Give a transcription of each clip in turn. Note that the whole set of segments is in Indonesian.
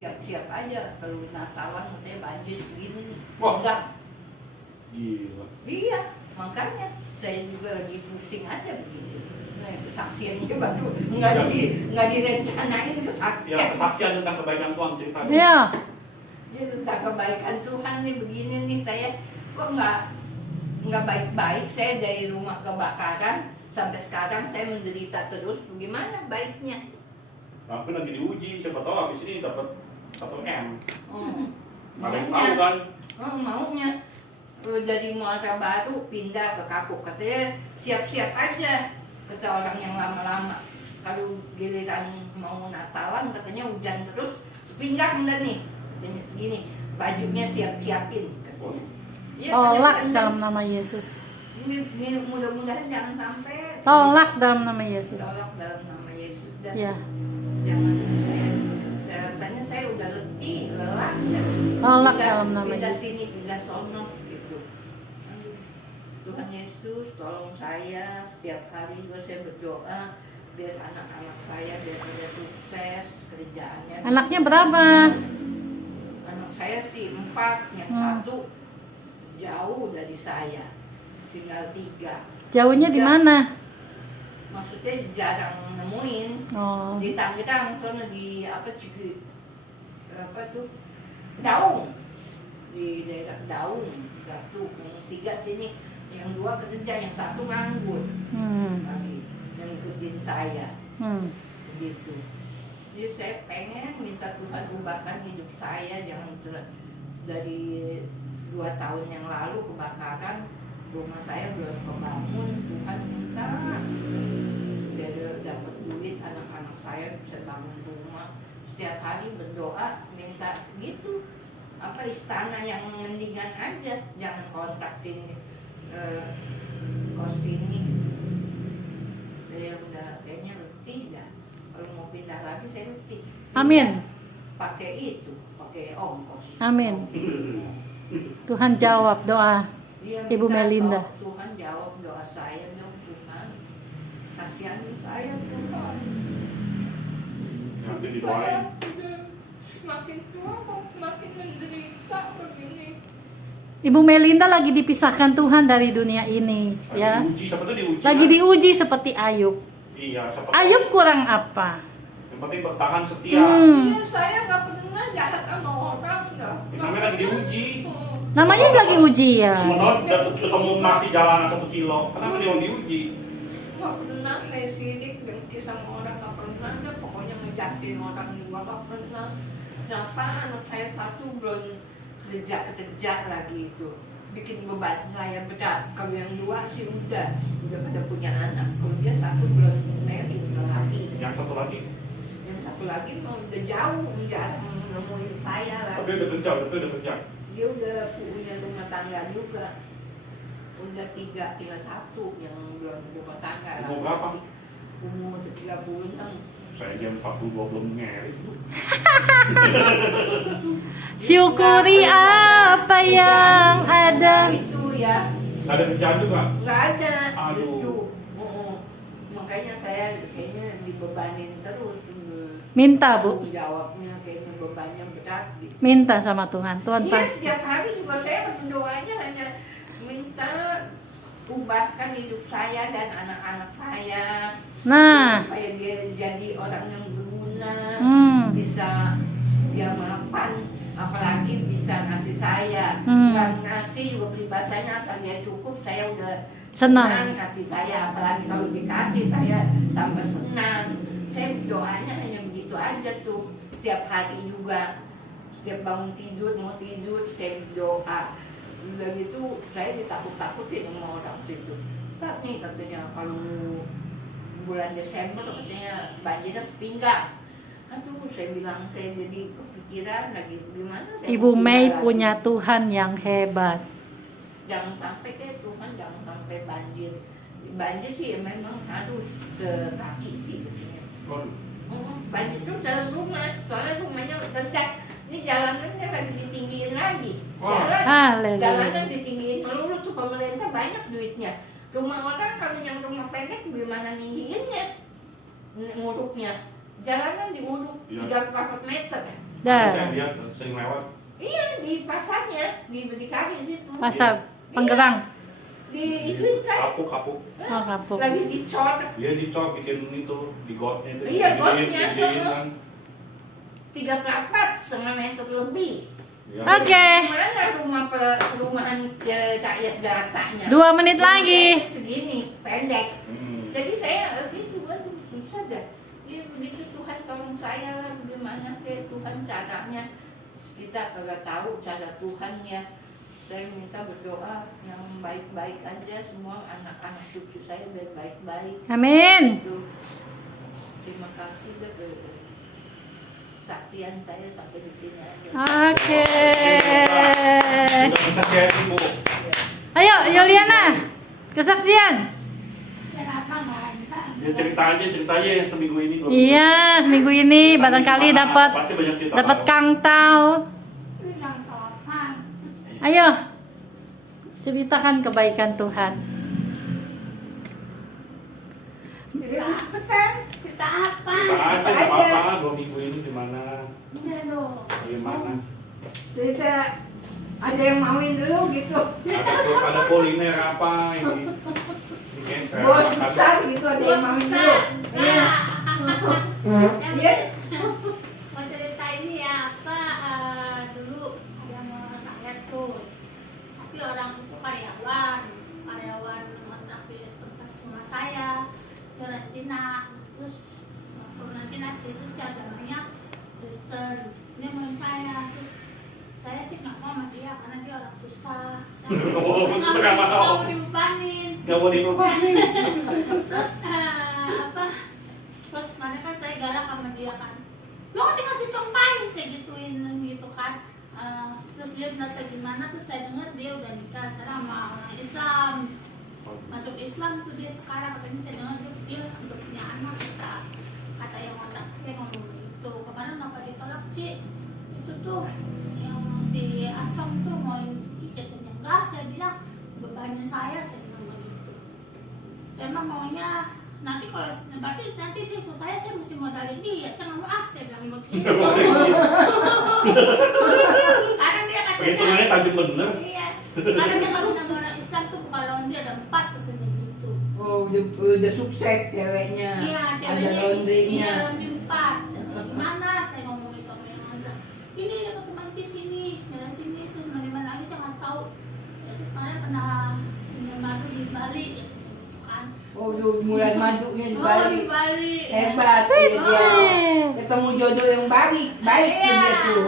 Siap-siap aja kalau Natalan katanya banjir begini nih. Wah. Enggak. Gila. Iya, makanya saya juga lagi pusing aja begini. Nah, kesaksiannya baru nggak direncanain kesaksian. Ya, kesaksian tentang kebaikan Tuhan cerita. Iya. Ya, tentang kebaikan Tuhan nih begini nih, saya kok nggak baik-baik. Saya dari rumah kebakaran sampai sekarang saya menderita terus. Bagaimana baiknya? Tapi lagi diuji, siapa tahu habis ini dapat 1 M. Ada yang tahu Maunya, kan? maunya dari Muara Baru pindah ke Kapuk, katanya siap-siap aja, kata orang yang lama-lama. Kalau giliran mau Natalan katanya hujan terus, sepinggang dah nih, katanya segini, bajunya siap-siapin katanya. Ya, Tolak kadang-kadang dalam nama Yesus. ini mudah-mudahan jangan sampai Tolak dalam nama Yesus. tolak dalam nama Yesus. Dan Ya. jangan saya rasanya saya udah letih, lelah dan Tolak pindah- dalam nama pindah Yesus. sini, pindah sono gitu. Aduh. Tuhan Yesus tolong saya, setiap hari juga saya berdoa biar anak-anak saya biar pada sukses kerjaannya. Anaknya berapa? Anak saya sih 4, yang satu jauh dari saya, tinggal 3. Jauhnya di mana? Maksudnya jarang nemuin. Oh. Di Tangerang sono di apa tuh Daung, di daerah Daung. 1, yang 3 sini, yang 2 kerja, yang 1 nganggur lagi, yang ikutin saya gitu. Jadi saya pengen minta Tuhan ubahkan hidup saya, jangan dari 2 tahun yang lalu kebakaran rumah saya belum kebangun. Tuhan minta biar dapat duit, anak-anak saya bisa bangun rumah. Setiap hari berdoa minta gitu, apa istana yang mendingan aja, jangan kontrak sini, kos sini. Saya udah kayaknya letih dah. Kalau mau pindah lagi saya letih. Amin. Pakai itu, pakai ongkos. Amin. Tuhan jawab doa Dia Ibu minta, Melinda. Tuhan jawab doa saya dong, Tuhan. Kasihani saya Tuhan. Nanti Saya didoain. sudah semakin tua kok semakin menderita begini. Ibu Melinda lagi dipisahkan Tuhan dari dunia ini, Lagi ya. diuji, siapa tuh diuji? Lagi kan? diuji seperti Ayub. Iya, siapa tahu. Ayub kurang apa? Yang penting bertahan setia. Iya, saya nggak pernah jahat sama orang, nggak. Namanya lagi diuji. Namanya lagi uji ya. Sunod dan ketemu nasi jalanan 1 kilo. Kenapa dia mau diuji? Nggak pernah saya sirik, benci sama orang, nggak pernah. Deh, pokoknya ngejahatin orang juga nggak pernah. Kenapa anak saya 1 belum kerja lagi itu, bikin beban saya berat. Kalau yang 2 sih udah pada punya anak. Kalau dia 1 belum married lagi. Yang satu lagi. Yang 1 lagi mau udah jauh, jarang nemuin saya lah. Tapi udah kerja, udah kerja. Dia udah punya rumah tangga juga. Udah 3, tinggal 1 yang belum rumah tangga. Umur berapa? Umur 36. Saya jam 42 belum ngerit. Syukuri apa yang ada. Itu ya. Nggak ada kerjaan juga. Nggak ada. Aduh. Lucu. Makanya saya kayaknya dibebanin terus. Minta, Bu. Jawabnya kayaknya bebannya berat gitu. Minta sama Tuhan. Tuhan Iya, pasti. setiap hari juga saya berdoanya hanya minta ubahkan hidup saya dan anak-anak saya. Nah. Supaya dia jadi orang yang berguna, bisa dia mapan, apalagi bisa ngasih saya. Nggak ngasih juga peribahasanya, asal dia cukup saya udah Senang. hati saya. Apalagi kalau dikasih saya tambah senang. Saya doanya hanya begitu aja tuh, setiap hari juga. Setiap bangun tidur, mau tidur, saya doa. Udah gitu, saya ditakut-takutin sama orang situ. Tapi katanya kalau bulan Desember katanya banjirnya sepinggang. Aduh, saya bilang saya jadi kepikiran lagi gimana saya. Ibu mau Mei tinggal punya lagi. Tuhan yang hebat. Jangan sampai kayak Tuhan, jangan sampai banjir. Banjir sih memang harus sekaki sih katanya. Banjir tuh dalam rumah, soalnya rumahnya rendah. Ini jalanannya lagi ditinggiin lagi. Jalanan ditinggiin melulu tuh, pemerintah banyak duitnya. Rumah orang kalau yang rumah pendek gimana ninggiinnya, nguruknya. Jalanan diuruk 3-4 meter. Saya Dah. lihat sering lewat. Iya, di pasarnya, di Berdikari situ. Pasar Penggerang. Di itu kan. Kapuk. Oh, kapuk. Lagi dicor. Dia dicor bikin itu di gotnya itu. Iya, gotnya, Gedein kan. 34 setengah meter lebih. Ya, Oke. Mana perumahan rakyat Jakartanya? 2 menit lagi. Segini, pendek. Hmm. Jadi saya gitu, aduh susah dah. Ya begitu, Tuhan tolong saya lah, bagaimana ke Tuhan caranya. Kita kagak tahu cara Tuhan ya. Saya minta berdoa yang baik-baik aja, semua anak-anak cucu saya biar baik-baik. Amin. Itu. Terima kasih dah kesaksian saya sampai di sini aja. Oke. Sudah kita share Bu. Ayo, Yuliana. Kesaksian. Ya cerita aja seminggu ini. Iya, seminggu ini barangkali dapat Pasti banyak cerita dapat baru. kangtau. Ayo. Ceritakan kebaikan Tuhan. Kita apa? Cerita aja nggak apa-apa 2 minggu ini gimana? Gimana? Cerita ada yang mauin dulu gitu. Ada kuliner apa ini? Ini kayak saya Bos makan. besar gitu ada yang mauin dulu. Iya. Iya. Mau cerita ini ya apa dulu ada mau saya tuh, tapi orang itu karyawan tapi tempat rumah saya orang Cina, terus orang Cina sih terus dia agamanya Kristen, dia mau saya, terus saya sih nggak mau sama dia karena dia orang susah. Oh, susah nggak mau. Nggak mau dibebanin. Nggak mau dilupain. Terus terus kemarin kan saya galak sama dia kan, lo kan dikasih tongkai, saya gituin gitu kan. Terus dia merasa gimana, terus saya dengar dia udah nikah sekarang sama orang Islam, masuk Islam tuh dia sekarang, katanya saya dengar dia udah punya anak, kata yang otak saya ngomong gitu. Kemarin kenapa ditolak Cik? Itu tuh yang si Acong tuh mau katanya enggak, saya bilang bebannya saya bilang begitu. Saya emang maunya nanti kalau berarti nanti dia ikut saya mesti modalin dia, saya nggak mau saya bilang begitu. Karena dia katanya Perhitungannya tajam bener. iya, karena dia kalau nama orang Islam tuh kalau dia ada 4 katanya gitu. Oh, udah sukses ceweknya. Iya, Ada ceweknya laundrynya. iya, laundry 4. Gimana saya ngomong itu sama yang ada. Ini dekat teman di sini, daerah sini, dari mana lagi saya nggak tahu. Jadi kemarin pernah punya madu di Bali, kan? Oh, udah mulai majunya di Oh, Bali. di Bali. Hebat Sweet, dia. sweet. Ketemu jodoh yang baik Iya. dia tuh.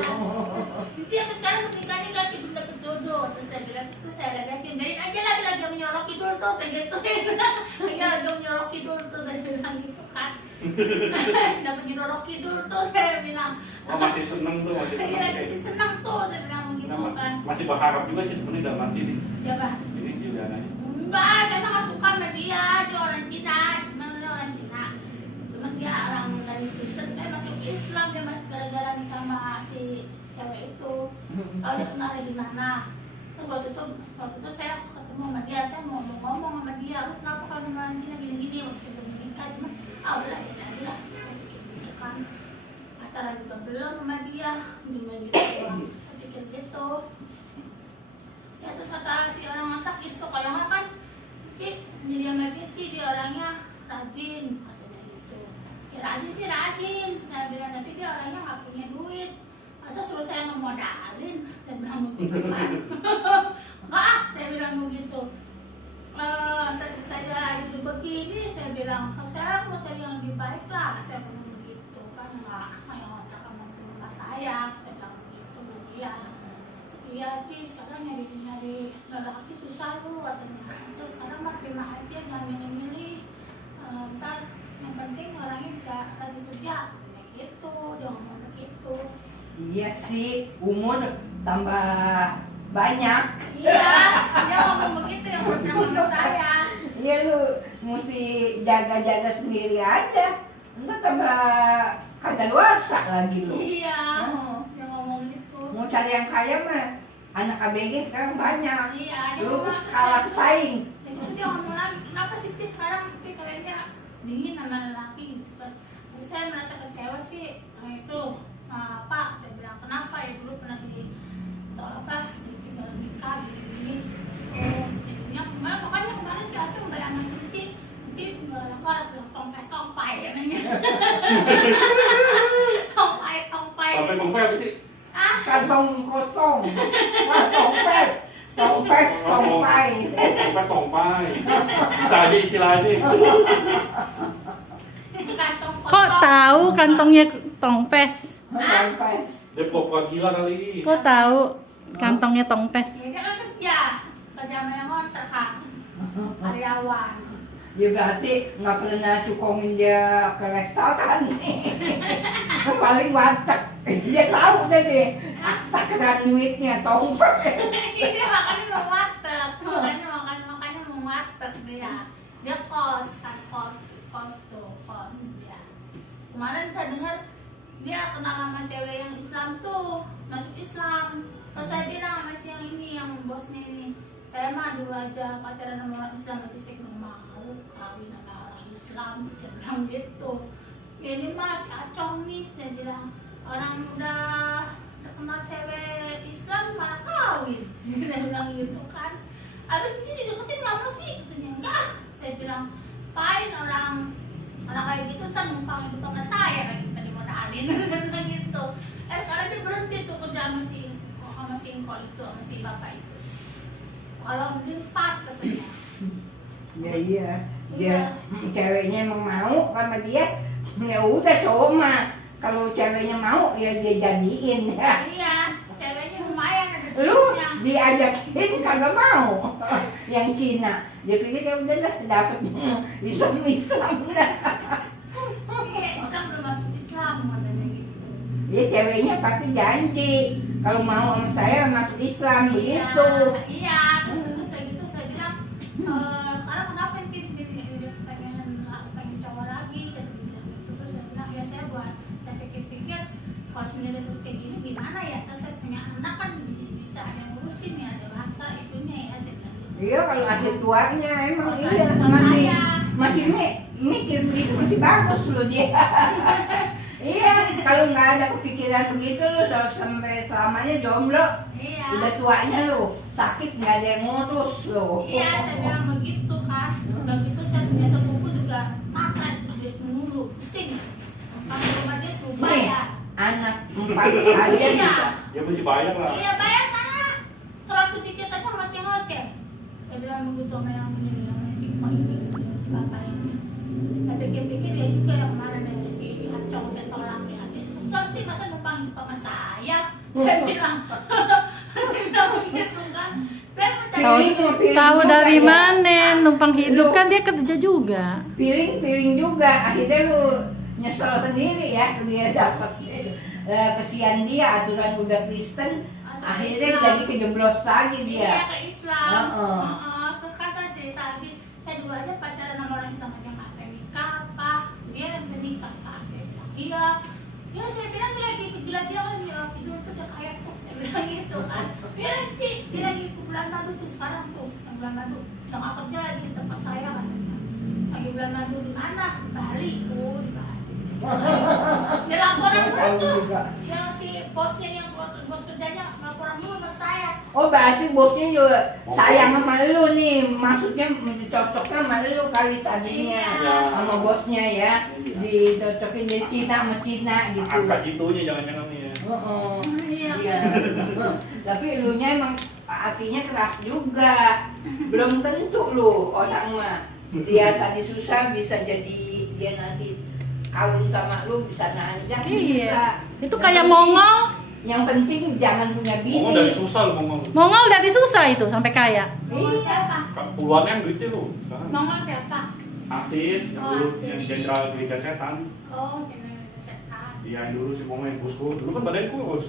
Cici sampai sekarang pernikahannya nggak sih belum dapet jodoh. Terus saya bilang, terus saya ledekin, biarin aja lah, bilang dia menyorok kidul tuh, saya gituin. Iya, dia menyorok kidul tuh, saya bilang gitu kan. Dapat menyorok kidul tuh, saya bilang. Oh, masih seneng tuh, masih seneng. Iya, masih senang tuh, saya bilang begitu kan. Masih berharap juga sih sebenarnya dalam hati nih. Siapa? Ini Juliana. Enggak, saya mah nggak suka sama dia orang Cina, cuma dia orang Cina. Cuma dia orang dari Kristen, masuk Islam, dia masih gara-gara nikah sama si cewek itu. Tahu dia kenalnya di mana? Terus waktu itu saya ketemu sama dia, saya mau ngomong sama dia, lu kenapa kalau sama orang Cina gini-gini, waktu sebelum menikah, cuma udah ini aja lah, saya pikir kan. Antara juga belum sama dia, gimana gitu doang, saya pikir gitu. Ya terus kata si orang otak gitu, kalau nggak kan Cik, jadi sama dia Cik, dia orangnya rajin, katanya gitu. Ya rajin sih rajin, saya bilang tapi dia orangnya nggak punya duit. Masa suruh saya ngemodalin, saya bilang begitu kan. Enggak, saya bilang begitu. Saya hidup begini, saya bilang, saya mau cari yang lebih baik lah, saya bilang begitu kan, nggak yang otak sama rumah saya bilang begitu dia. Iya Ci, sekarang nyari lelaki susah lu katanya. Terus sekarang mah terima aja, jangan milih-milih. Ntar yang penting orangnya bisa rajin kerja, kayak gitu, dia ngomong begitu. Iya sih, umur tambah banyak. Iya, dia ngomong begitu yang pernah sama saya. Iya lu mesti jaga-jaga sendiri aja. Entar tambah kadaluarsa lagi lu. Iya, dia ngomong gitu. Mau cari yang kaya mah anak ABG sekarang banyak. Iya, dia Lu ngomong kalah saing. Terus dia ngomong lagi, kenapa sih Ci sekarang Ci kayaknya dingin sama lelaki gitu kan. Tapi saya merasa kecewa sih, nah itu Pak, saya bilang Tongpai, tongpai. Tongpai apa sih? Ah, Kantong kosong. Tongpet. Tongpet, tongpai. Tongpai. Bisa aja istilahnya. kantong Kok kosong. tahu kantongnya tongpes? Tongpet. Dia pokok gila kali. Kok tahu kantongnya tongpes? Ini kan kerja sama yang ngontrak kan. Karyawan. Ya berarti nggak pernah cukongin dia ke restoran. Paling warteg. Dia tahu tadi. Takaran duitnya tongpet. Ini makanya mau warteg. Makanya mau warteg dia. Dia kos dia. Kemarin saya dengar dia kenal sama cewek yang Islam tuh, masuk Islam. Terus saya bilang sama si yang ini, yang bosnya ini, saya mah dulu aja pacaran sama orang Islam, berarti saya nggak mau kawin sama orang Islam. Dia bilang gitu. Ini mas kacau nih, saya bilang orang udah kenal cewek Islam malah kawin. Saya bilang gitu kan. Abis itu dideketin nggak mau sih? Katanya enggak. Saya bilang pain orang kayak gitu kan numpang hidup sama saya kayak kita dimodalin. Saya bilang gitu. Sekarang dia berhenti tuh kerja sama si Inko itu, sama si bapak itu. Kalau dia 4 katanya. Ya iya. Dia ceweknya emang mau sama dia. Ya udah cowok mah kalau ceweknya mau ya dia jadiin ya. Iya, ceweknya lumayan ada Lu duitnya. diajakin kagak mau. Yang Cina dia pikir ya udah dah dapat Islam dah. Iya, Islam belum masuk Islam katanya gitu. Ya ceweknya pasti janji kalau mau sama saya masuk Islam begitu. Iya, terus kayak gitu saya bilang, karena kenapa Cint dia pengen cowok lagi dan bilang gitu. Terus saya bilang ya saya pikir-pikir kalau sendiri terus kayak gini gimana ya? Terus saya punya anak kan bisa ada yang ngurusin ya, dewasa itunya ya saya bilang. Iya kalau akhir tuanya emang Kalau iya akhir tua saya. masih mikir begitu masih bagus loh dia. Iya kalau nggak ada kepikiran begitu lo sampai selamanya jomblo. Iya. Udah tuanya lo sakit nggak ada yang ngurus lo. Iya, saya bilang begitu kan. Udah gitu saya punya sepupu juga makan duit mulu, pusing. Kalau rumah dia suruh bayar. Anak 4 aja Iya. Ya mesti bayar lah. Iya, bayar sana. Kalau sedikit aja ngoceh-ngoceh. Saya bilang begitu sama yang ini, yang si Pak ini, si bapak ini. Saya pikir-pikir dia juga yang kemarin dari si Acong saya tolak ya. Habis kesel sih masa numpang hidup sama saya. Saya bilang, saya bilang begitu kan. Saya percaya. Tahu dari mana numpang hidup kan dia kerja juga. Piring juga akhirnya lu nyesel sendiri ya dia dapat kesian dia aturan udah Kristen akhirnya Islam. jadi kejeblos lagi Iya dia. ke Islam. Heeh. Terus kan saya cerita lagi, saya dulu aja pacaran sama orang Islam aja nggak pengen nikah apa, dia yang menikah pak. Saya bilang iya, ya saya bilang dia lagi gila-gila kan dia tidur tuh udah kayak tuh, saya bilang gitu kan. Dia lagi, dia lagi ke bulan madu tuh sekarang tuh, yang bulan madu, udah nggak kerja lagi di tempat saya kan. Lagi bulan madu di mana? Di Bali, di Bali. Dia laporan dulu Tahu tuh, juga. yang si bosnya yang bos kerjanya laporan dulu sama saya. Oh berarti bosnya juga sayang sama lu nih, maksudnya cocoknya sama lu kali tadinya Iya. sama bosnya ya, dicocokin dari Cina sama Cina gitu. Angka citunya jangan-jangan nih ya. Heeh. Iya. Iya. Tapi elunya emang hatinya keras juga. Belum tentu lu orang mah. Dia tadi susah bisa jadi dia nanti kawin sama lu bisa nanjak bisa. Iya. Itu Yang kayak penting- Mongol. Yang penting jangan punya bini. Ngomong dari susah lu ngomong. Mongol dari susah itu sampai kaya. Mongol siapa? Puluhan yang duitnya lu. Sekarang. Mongol siapa? Artis yang dulu yang jenderal gereja setan. Oh, generasi setan. Iya dulu si Mongol yang kurus dulu kan badan kurus.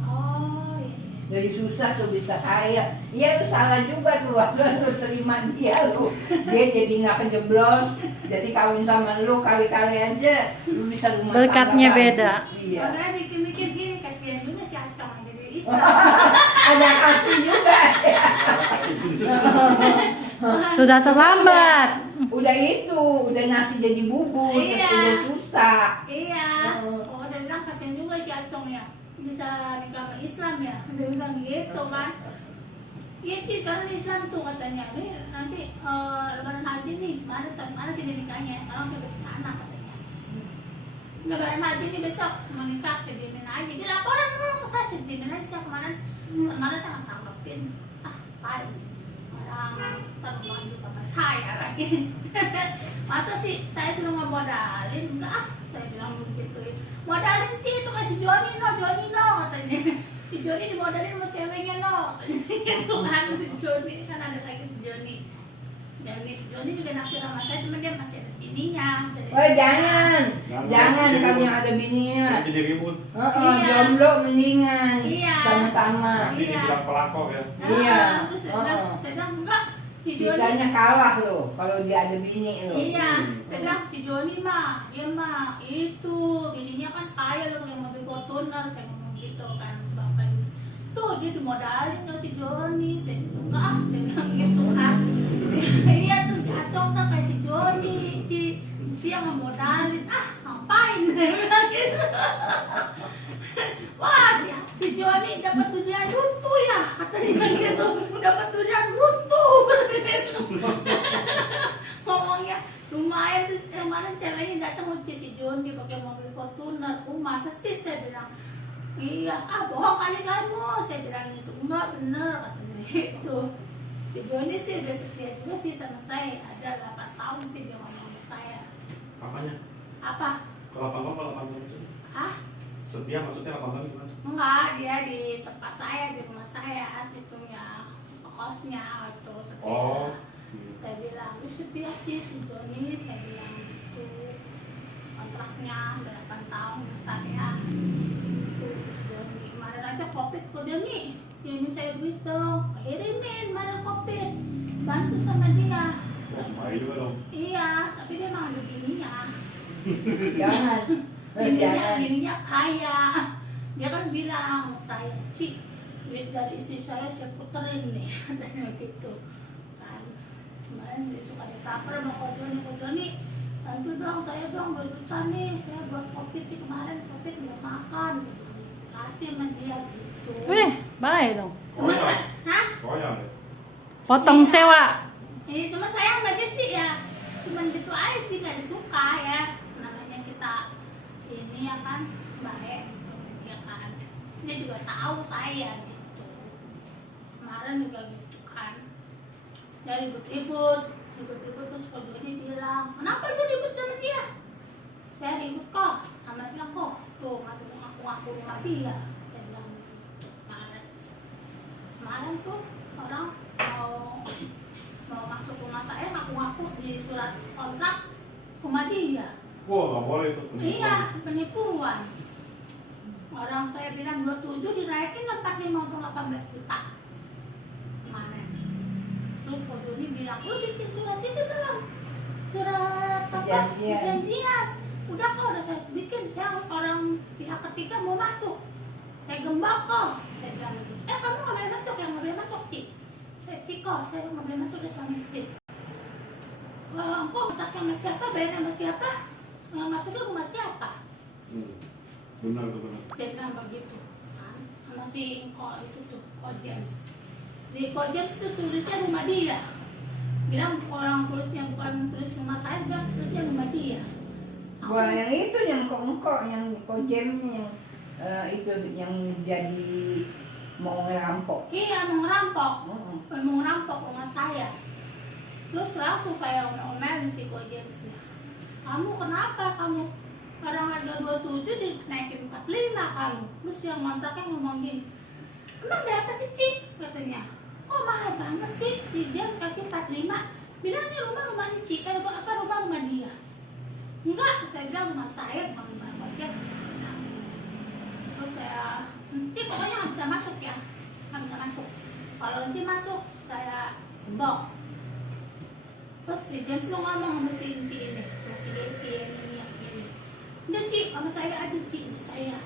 Oh, iya. Dari susah tuh bisa kaya. Iya lu salah juga tuh waktu lu terima dia lu. Dia jadi nggak kejeblos. Jadi kawin sama lu kali-kali aja lu bisa rumah tangga Berkatnya bagus. beda. Iya. Kalau saya mikir-mikir gini, kasihan juga si Acong yang jadi Islam. Ada hati juga. Sudah terlambat. Udah itu, udah nasi jadi bubur, Iya. udah susah. Iya. Oh, dia bilang kasihan juga si Acong ya. Bisa nikah sama Islam ya. Dia bilang gitu kan. Iya Ci, sekarang Islam tuh katanya. Nih nanti lebaran haji nih, mana sih dia nikahnya? Sekarang sudah punya anak katanya. Lebaran haji nih besok mau nikah, saya diemin aja. Dia laporan mulu ke saya diemin aja. Saya kemarin saya nggak tanggepin. Paling orang terbang juga sama saya lagi. Masa sih saya suruh ngemodalin? Enggak, saya bilang begitu. Modalin Ci, itu kasih Joni no katanya. Si Joni dimodalin sama ceweknya no. Itu kan si Joni, kan ada lagi si Joni. Joni juga naksir sama saya, cuma dia masih ada bininya. Oh jangan kamu yang ada bininya. Jadi ribut. Jomblo mendingan. Iya. Sama-sama. Nanti dibilang pelakor ya. Iya. Terus saya bilang enggak. Si Joni Kitanya kalah loh kalau dia ada bini loh. iya, saya bilang si Joni mah, dia mah itu bininya kan kaya loh yang mobil Fortuner, saya ngomong gitu kan sebabkan tuh dia dimodalin ke si Joni, saya enggak, saya bilang gitu kan. Iya terus si Acong kan kayak si Joni, Ci yang ngemodalin, ngapain saya bilang gitu. Wah si Joni dapat dunia runtuh ya katanya gitu, dapat dunia runtuh ngomongnya lumayan. Terus kemarin ceweknya datang uji si Joni pakai mobil Fortuner. Masa sih saya bilang iya, bohong kali kamu, saya bilang itu enggak bener katanya gitu. Si Joni sih udah setia juga sih sama saya, ada 8 tahun sih dia ngomong sama saya. Apanya? Apa? Kalau 8 tahun itu? Setia maksudnya 8 tahun gimana? Enggak, dia di tempat saya, di rumah saya, situnya kosnya itu setia. Oh. Saya bilang, setia sih si Joni, saya bilang gitu. Kontraknya 8 tahun saya. Itu si Joni, kemarin aja Covid ke Joni. Ini saya duit dong, kirimin kemarin Covid. Bantu sama dia. Baik juga dong. Iya, tapi dia emang ada bininya. Jangan. Bininya kaya. Dia kan bilang, saya Ci, duit dari istri saya puterin nih, katanya begitu kan. Kemarin dia suka ditaper sama Ko Joni, bantu dong saya dong 2 juta nih, saya buat Covid nih, kemarin Covid belum makan, kasih sama dia gitu. Wih, baik dong. Cuma Koyak ya? Potong Iya. sewa. Cuma saya sama dia sih ya, cuman gitu aja sih, gak disuka ya. Namanya kita ini ya kan baik gitu dia kan, dia juga tahu saya gitu. Kemarin juga gitu kan, dia ribut-ribut terus Ko Joni bilang, kenapa lu ribut sama dia? Saya ribut kok sama dia kok, tuh ngaku-ngaku rumah dia. Saya bilang gitu. Kemarin tuh orang mau masuk rumah saya ngaku-ngaku di surat kontrak rumah dia. Wah, nggak boleh itu. Iya, penipuan. Orang saya bilang 27 dinaikin 45 untuk 18 juta kemarin. Terus Ko Joni bilang, lu bikin surat itu dong, surat apa? Perjanjian. Udah kok, udah saya bikin. Saya orang pihak ketiga mau masuk, saya gembak kok. Saya bilang gitu. Kamu nggak boleh masuk, yang nggak boleh masuk Ci. Saya Ciko, saya nggak boleh masuk, dia suami istri. Kok kontraknya sama siapa, bayarnya sama siapa? Yang masuknya rumah siapa? Benar tuh benar. Saya bilang begitu kan, sama si Ko itu tuh, Ko James. Di Ko James itu tulisnya rumah dia. Bilang orang tulisnya bukan tulis rumah saya, bilang tulisnya rumah dia. Wah, yang itu yang kok yang kojem yang itu yang jadi mau ngerampok. Iya, mau ngerampok. Mau ngerampok rumah saya. Terus langsung saya omelin si Ko James-nya. Kamu kenapa kamu? Orang harga 27 dinaikin 45 kamu. Terus yang kontraknya ngomong gini, emang berapa sih Ci? Katanya. Kok mahal banget sih? Si James kasih 45. Bilang ini rumah Ci, rumah dia. Enggak, saya bilang rumah saya bukan rumah Ko James. Terus saya, pokoknya nggak bisa masuk ya. Nggak bisa masuk. Kalau Ci masuk, saya blok. Terus si James lu ngomong sama si Ci ini, sama si Ci ini yang ini. Udah Ci, sama saya aja Ci, saya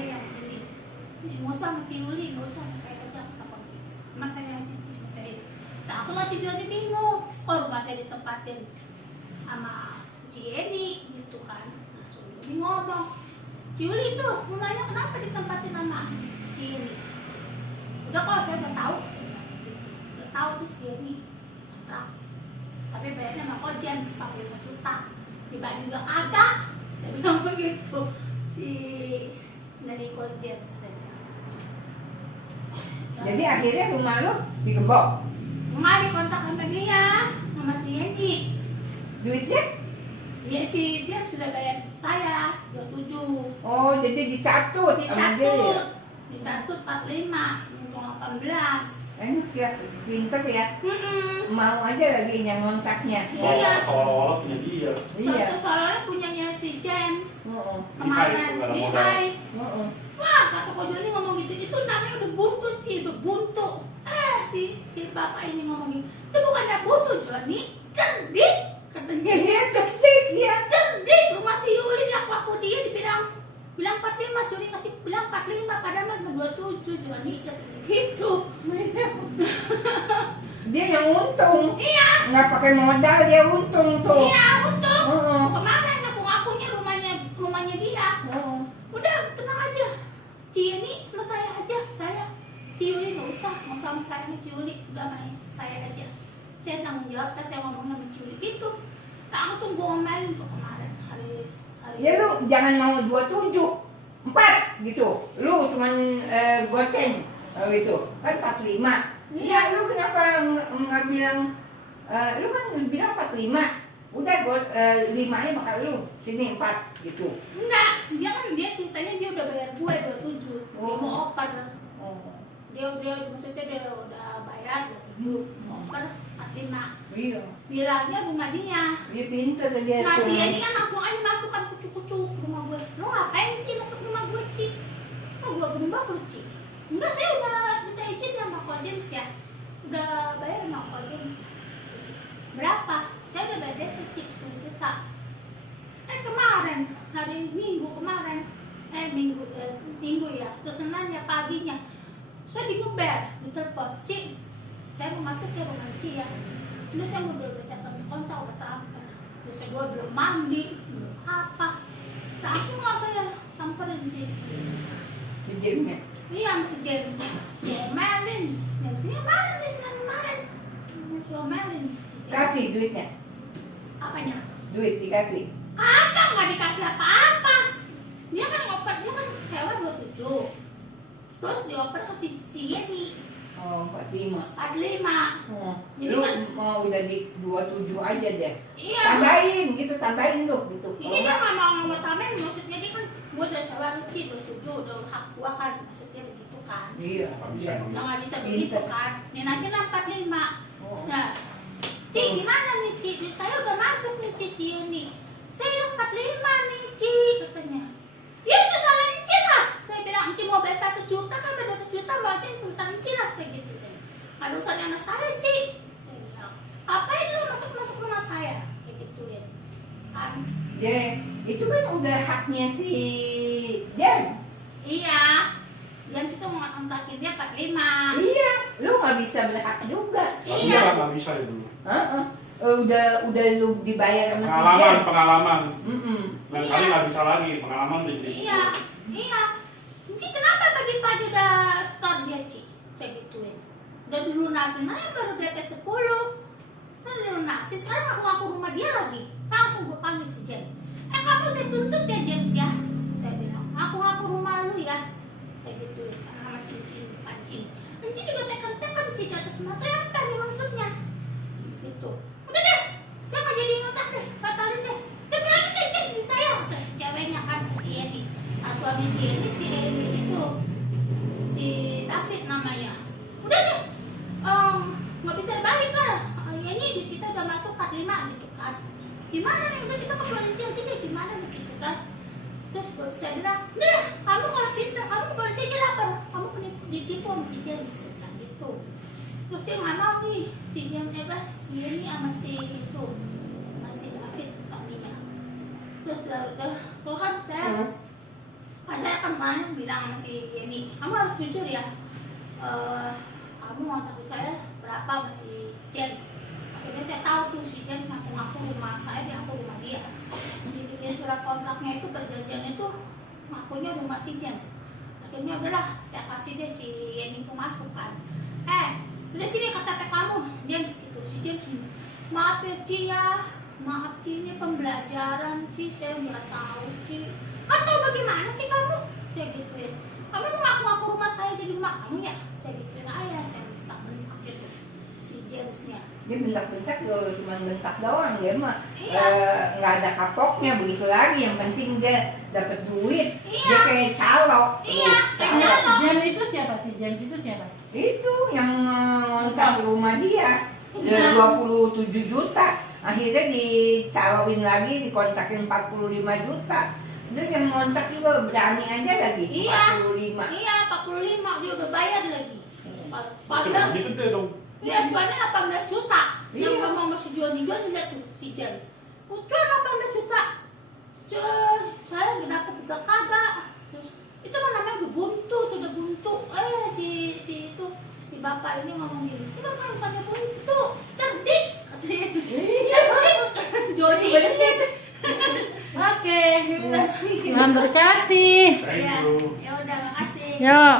yang ini. Nggak usah sama Ci Uli, nggak usah sama saya aja, apa sama saya aja Ci, sama saya. Langsung si Joni bingung, rumah saya ditempatin sama Ci Eni gitu kan. Langsung Joni ngomong, Ci Uli tuh rumahnya kenapa ditempatin sama Ci Eni? Udah kok, saya udah tahu, udah tahu tuh si Eni kontrak. Tapi bayarnya sama Ko James 45 juta. Dibagi juga kagak. Saya bilang begitu si dari James. Jadi akhirnya rumah lu digembok. Rumah dikontak sama dia, sama si Yeni. Duitnya? Ya si James sudah bayar saya 27. Oh, jadi dicatut sama dia ya? Dicatut 45 untuk 18. Enak ya, pinter ya. Mau aja lagi yang ngontaknya. Iya. Seolah-olah punya dia. Iya. Soalnya punyanya si James. Heeh. Kemarin Nggak ada di modal. Hai. Heeh. Wah, kata Ko Joni ngomong gitu, itu namanya udah buntu, Ci, udah buntu. Si bapak ini ngomong gitu, itu bukannya buntu, Joni, cerdik, katanya. Dia cerdik ya. Cerdik, rumah si Yuli aku dia dibilang 45, si Yuli kasih bilang 45, padahal mah 27, Joni, katanya gitu. Dia yang untung. Iya, Nggak pakai modal, dia untung tuh. iya, untung. Heeh. Kemarin aku ngakunya rumahnya dia. Heeh. Udah, tenang aja. Ci ini sama saya aja, Ci Yuli nggak usah, mau sama saya sama Ci Yuli, udah main saya aja. Saya tanggung jawab, saya ngomong sama Ci Yuli gitu. Langsung gua ngomelin tuh kemarin hari. Ya lu jangan mau 27, 4 gitu. Lu cuman goceng gitu. Kan 45. Iya, lu kenapa nggak bilang lu kan bilang 45. Udah gua 5-nya bakal lu. Sini 4 gitu. Enggak, dia ceritanya dia udah bayar gue 27. Dia Oh. mau oper. Oh. Dia maksudnya dia udah bayar 27. Mau oper 45. Iya. Bilangnya bunga dia. Dia pintar dia. Nah, tuh. si ini kan langsung aja masukkan kucu-kucu ke rumah gue. Lo ngapain sih masuk rumah gue, Ci? Oh, gue gembak lu, Ci. Enggak, saya udah minta izin sama Ko James ya. Udah bayar sama Ko James ya. Berapa? Saya udah bayar DP 10 juta. Kemarin, hari Minggu kemarin. Minggu ya, pesenannya paginya. Saya di ngeber, ditelepon, Ci, saya mau masuk ke rumah Ci ya. Terus saya udah kontak, udah terangkan. Terus saya belum mandi, belum apa. Langsung nggak saya samperin si Ci. Jadinya. Iya, masih James. Ya, Melin. Jamesnya kemarin nih, kemarin. Masih Melin. Kasih duitnya. Apanya? Duit dikasih. Apa nggak dikasih apa-apa? Dia kan ngoper, dia kan cewek 27. Terus dioper ke si Yeni Oh, 45. 45. Oh. Jadi Lu kan- mau udah di 27 aja deh. Iya. Tambahin gitu, tambahin lu gitu. Ini dia nggak mau tambahin, maksudnya dia kan gue udah sewa Luci, udah setuju, udah hak gua kan, maksudnya begitu kan. Iya. Nggak bisa Iya. emang. Udah nggak bisa begitu kan. Nih nanti 45. Oh. Nah, Ci gimana nih Ci? Duit saya udah masuk nih Ci si Yeni. Saya udah 45 nih Ci, katanya. Ya itu salah Ci lah. Saya bilang Ci mau bayar 100 juta kan, 200 juta mau aja urusan Ci lah, kayak gitu. Ada urusannya sama saya Ci. Saya bilang, apain lu masuk rumah saya? Saya gituin. Kan? Jadi itu kan udah haknya si Jem. Iya. Jam situ mau ngontrakin dia 45. Iya, lu nggak bisa berhak juga. Iya. Nggak bisa itu. Heeh. Udah lu dibayar sama si Pengalaman, Jem. pengalaman. Lain Iya. kali nggak bisa lagi, pengalaman udah jadi. Iya. Iya. Ci kenapa pagi-pagi udah store dia Ci? Saya gituin. Udah dilunasin, mana baru DP 10. Kan dilunasin, sekarang aku rumah dia lagi. Langsung gue panggil si James. Kamu saya tuntut ya James ya? Saya bilang, aku rumah lu ya. Kayak gituin, karena masih pancing. Enci juga tekan-tekan Ci di atas materi, apa nih maksudnya? Gitu. Udah deh, saya nggak jadi ngotak deh, batalin deh. Dia bilang di saya, kata ceweknya kan si Edi. Nah, suami si Edi itu si David namanya. Udah deh, nggak bisa balik lah. Ini kita udah masuk 45 gitu kan. Gimana nih, udah kita ke polisi aja deh, gimana nih gitu kan. Terus saya bilang, udah deh, kamu kalau pintar, kamu ke polisi aja lapor. Kamu ditipu sama si James, saya bilang gitu. Terus dia nggak mau nih, si James si ini sama si itu, sama si David suaminya. Terus udah kan saya kemarin bilang sama si Yeni, kamu harus jujur ya. Kamu ngontak saya berapa sama si James? Akhirnya saya tahu tuh si James ngaku-ngaku rumah saya, dia ngaku rumah dia. Jadi dia surat kontraknya itu perjanjiannya tuh ngakunya rumah si James. Akhirnya udahlah, saya kasih deh si Yeni itu masuk kan. Udah sini KTP kamu, James itu si James ini. Maaf ya Ci ya, Maaf Ci, ini pembelajaran Ci, saya nggak tahu Ci. Atau bagaimana sih kamu? Saya gituin. Kamu mengaku-ngaku rumah saya jadi rumah kamu ya? Saya gituin aja, saya bentak-bentak gitu si Jamesnya. Dia bentak-bentak loh, cuma bentak doang dia mah. Iya. Nggak ada kapoknya begitu lagi. Yang penting dia dapat duit. Iya. Dia kayak calo. Iya, kayak James, nyalo. James itu siapa sih? James itu siapa? Itu yang ngontrak rumah dia. Iya. 27 juta. Akhirnya dicaloin lagi, dikontrakin 45 juta. Terus yang ngontrak juga berani aja lagi. Iya. 45. Iya, 45 dia udah bayar lagi. Itu Padahal dia gede dong. iya, jualnya 18 juta. Iya. Yang ngomong sama si Joni lihat tuh si James. Jual 18 juta. Saya nggak dapet juga kagak. Terus, itu kan namanya udah buntu, udah buntu. Si itu si bapak ini ngomong gini. Itu kan bukannya buntu, cerdik. Katanya. Cerdik. Joni. Oke. Tuhan berkati. Thank Iya. you. Ya udah, makasih. Yuk.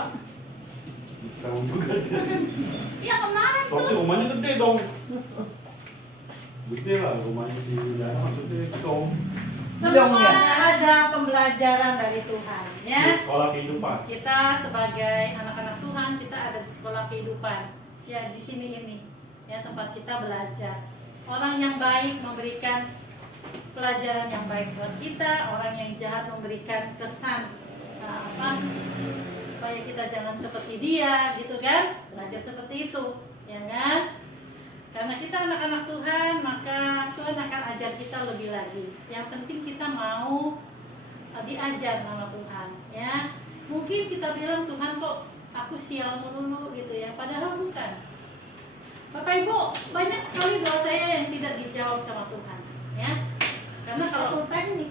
Bisa juga dia. Iya kemarin Tapi tuh. rumahnya gede dong. Gede lah rumahnya di daerah maksudnya dong. Semua ada pembelajaran dari Tuhan, ya. Di sekolah kehidupan. Kita sebagai anak-anak Tuhan, kita ada di sekolah kehidupan. Ya, di sini ini, ya tempat kita belajar. Orang yang baik memberikan pelajaran yang baik buat kita, orang yang jahat memberikan kesan supaya kita jangan seperti dia, gitu kan? Belajar seperti itu, ya kan? Karena kita anak-anak Tuhan, maka Tuhan akan ajar kita lebih lagi. Yang penting kita mau diajar sama Tuhan, ya. Mungkin kita bilang Tuhan kok aku sial melulu gitu ya, padahal bukan. Bapak Ibu, banyak sekali doa saya yang tidak dijawab sama Tuhan, ya. Karena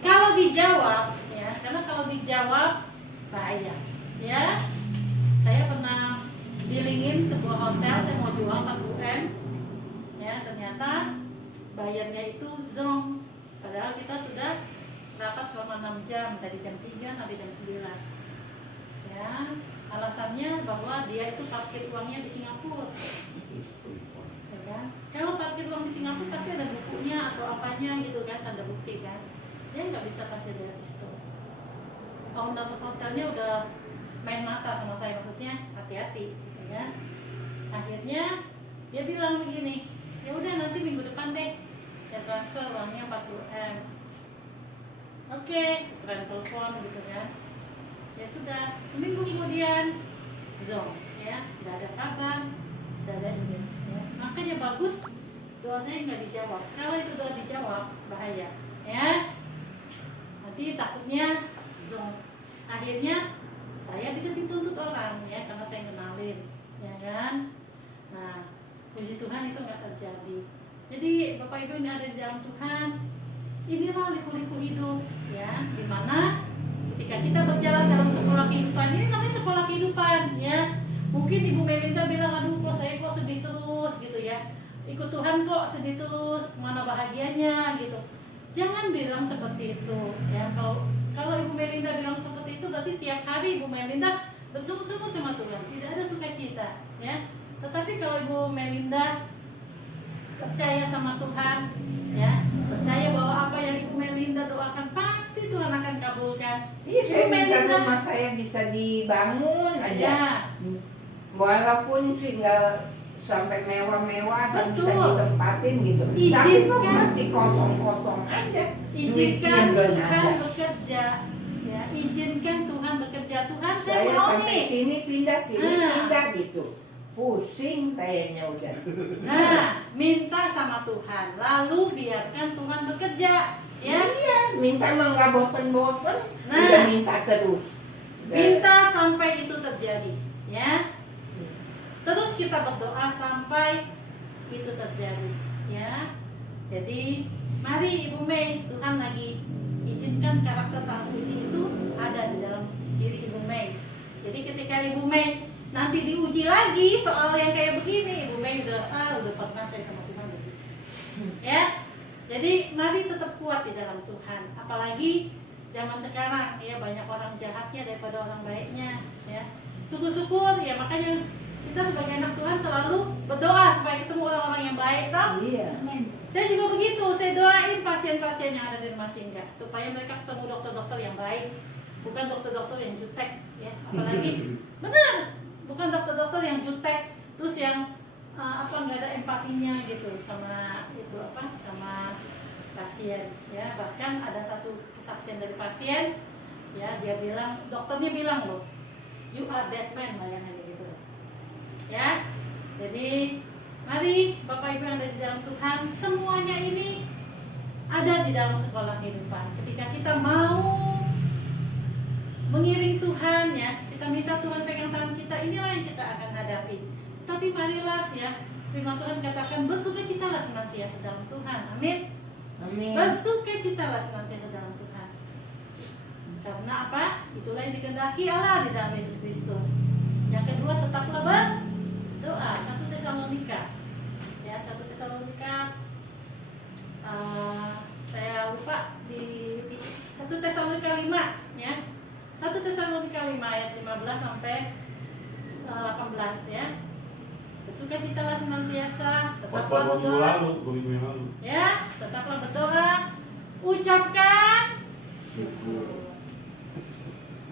kalau dijawab, ya, karena kalau dijawab bahaya, ya. Saya pernah dealingin sebuah hotel, saya mau jual 40M, ya, ternyata bayarnya itu zong, padahal kita sudah rapat selama 6 jam, dari jam 3 sampai jam 9, ya. Alasannya bahwa dia itu parkir uangnya di Singapura, ya kan? Kalau parkir uang di Singapura pasti ada bukunya atau apanya gitu kan, tanda bukti kan. Dia nggak bisa kasih dari itu. Owner hotelnya udah main mata sama saya, maksudnya hati-hati, ya kan? Akhirnya dia bilang begini, ya udah nanti minggu depan deh saya transfer uangnya 40M. Oke, keren telepon gitu kan. Ya sudah, seminggu kemudian zong, ya, nggak ada kabar, nggak ada ini, ya. Makanya bagus doa saya nggak dijawab. Kalau itu doa dijawab bahaya, ya. Nanti takutnya zong. Akhirnya saya bisa dituntut orang, ya, karena saya kenalin, ya kan. Nah, puji Tuhan itu nggak terjadi. Jadi Bapak Ibu ini ada di dalam Tuhan, inilah liku-liku hidup, ya, dimana ketika kita berjalan dalam sekolah kehidupan, ini namanya sekolah kehidupan, ya. Mungkin Ibu Melinda bilang, aduh kok saya kok sedih terus gitu ya, ikut Tuhan kok sedih terus, mana bahagianya gitu. Jangan bilang seperti itu, ya. Kalau Ibu Melinda bilang seperti itu, berarti tiap hari Ibu Melinda bersungut-sungut sama Tuhan, tidak ada sukacita, ya. Tetapi kalau Ibu Melinda percaya sama Tuhan, ya, percaya bahwa apa yang Ibu Melinda doakan pasti Tuhan akan kabulkan. Iya, saya Ibu minta Melinda, rumah saya bisa dibangun aja. ya, Walaupun sih nggak sampai mewah-mewah, bisa Betul. ditempatin gitu. Tapi Izinkan. kok masih kosong-kosong aja. izinkan Duitnya belum Tuhan ada. bekerja, ya, izinkan Tuhan bekerja. Tuhan, saya Saya mau sampai nih. sini pindah Nah. pindah gitu. Pusing sayanya udah. Nah, minta sama Tuhan, lalu biarkan Tuhan bekerja, ya. Iya, minta mah nggak bosen-bosen. Nah. Udah minta terus. Minta sampai itu terjadi, ya. Terus kita berdoa sampai itu terjadi, ya. Jadi mari Ibu Mei, Tuhan lagi izinkan karakter tak uji itu ada di dalam diri Ibu Mei. Jadi ketika Ibu Mei nanti diuji lagi soal yang kayak begini, Ibu Mei udah pernah saya sama Tuhan begitu, ya. Jadi mari tetap kuat di dalam Tuhan. Apalagi zaman sekarang, ya, banyak orang jahatnya daripada orang baiknya, ya. Syukur-syukur, ya, makanya kita sebagai anak Tuhan selalu berdoa supaya ketemu orang-orang yang baik, toh? Iya. Amin. Saya juga begitu, saya doain pasien-pasien yang ada di rumah singgah supaya mereka ketemu dokter-dokter yang baik, bukan dokter-dokter yang jutek, ya. Apalagi benar, bukan dokter-dokter yang jutek, terus yang nggak ada empatinya gitu sama itu sama pasien, ya. Bahkan ada satu kesaksian dari pasien, ya, dia bilang, dokternya bilang loh, you are dead man, bayangin gitu, ya. Jadi mari Bapak Ibu yang ada di dalam Tuhan, semuanya ini ada di dalam sekolah kehidupan. Ketika kita mau mengiring Tuhan, ya, kita minta Tuhan pegang tangan kita, inilah yang kita akan hadapi. Tapi marilah, ya, firman Tuhan katakan bersukacitalah senantiasa dalam Tuhan. Amin. Amin. Bersukacitalah senantiasa dalam Tuhan. Karena apa? Itulah yang dikehendaki Allah di dalam Yesus Kristus. Yang kedua, tetaplah berdoa. 1 Tesalonika. Ya, 1 Tesalonika. Saya lupa di 1 Tesalonika 5, ya. 1 Tesalonika 5 ayat 15 sampai 18, ya. Bersukacitalah senantiasa, Pas tetaplah minggu berdoa. lalu, 2 minggu yang lalu. Ya, tetaplah berdoa, ucapkan Syukur.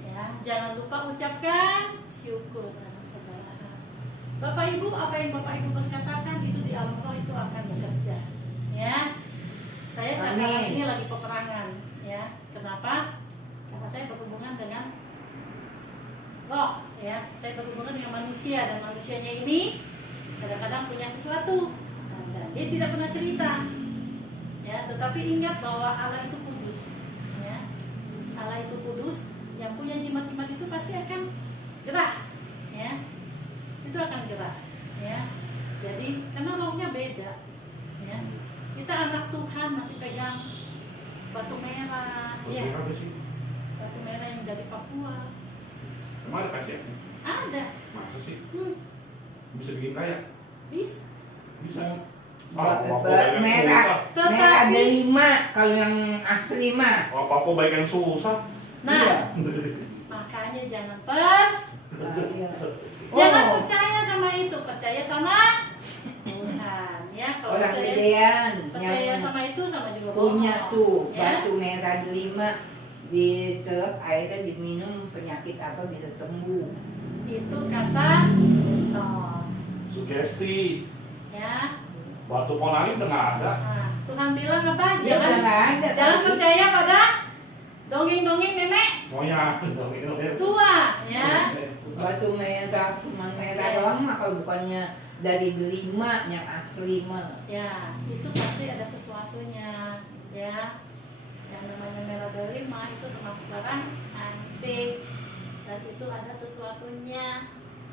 ya, jangan lupa ucapkan syukur dalam segala hal. Bapak Ibu, apa yang Bapak Ibu berkatakan itu di alam roh itu akan bekerja, ya. Saya sekarang Amin. ini lagi peperangan, ya. Kenapa? Karena saya berhubungan dengan roh, ya. Saya berhubungan dengan manusia, dan manusianya ini kadang-kadang punya sesuatu dan dia tidak pernah cerita, ya. Tetapi ingat bahwa Allah itu kudus, ya. Allah itu kudus, yang punya jimat-jimat itu pasti akan gerah, ya. Itu akan gerah, ya. Jadi karena rohnya beda, ya. Kita anak Tuhan masih pegang batu merah, ya. Apa sih? Batu merah yang dari Papua. Emang ada pasien? Ada, Masa sih? hmm, Bisa bikin kaya? bisa. Bisa. Merah Tetapi- delima kalau yang asli mah. Apa baik yang susah? Nah, makanya jangan jangan Oh, percaya sama itu, percaya sama Tuhan, ya. Kalau orang percaya, gedean percaya yang sama itu sama juga punya bohong, tuh ya. batu merah delima, dicelup airnya diminum, penyakit apa bisa sembuh. Itu kata mitos, Sugesti. ya. Batu ponari udah nggak ada. Nah, Tuhan bilang apa? Ya udah nggak ada. Jangan tapi percaya pada dongeng-dongeng nenek Maunya. tua, ya. batu merah cuma merah doang mah, kalau bukannya dari delima yang asli mah. Ya, itu pasti ada sesuatunya, ya. Yang namanya merah delima itu termasuk barang antik, dan itu ada sesuatunya.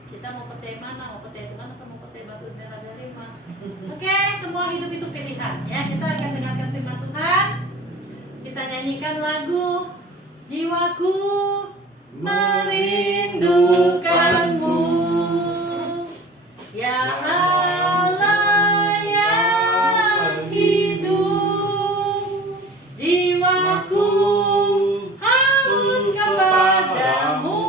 Kita mau percaya mana? Mau percaya Tuhan atau mau percaya batu merah delima? Oke, semua hidup itu pilihan, ya. Kita akan dengarkan firman Tuhan. Kita nyanyikan lagu Jiwaku Merindukanmu, ya Allah yang hidup. Jiwaku haus kepadamu,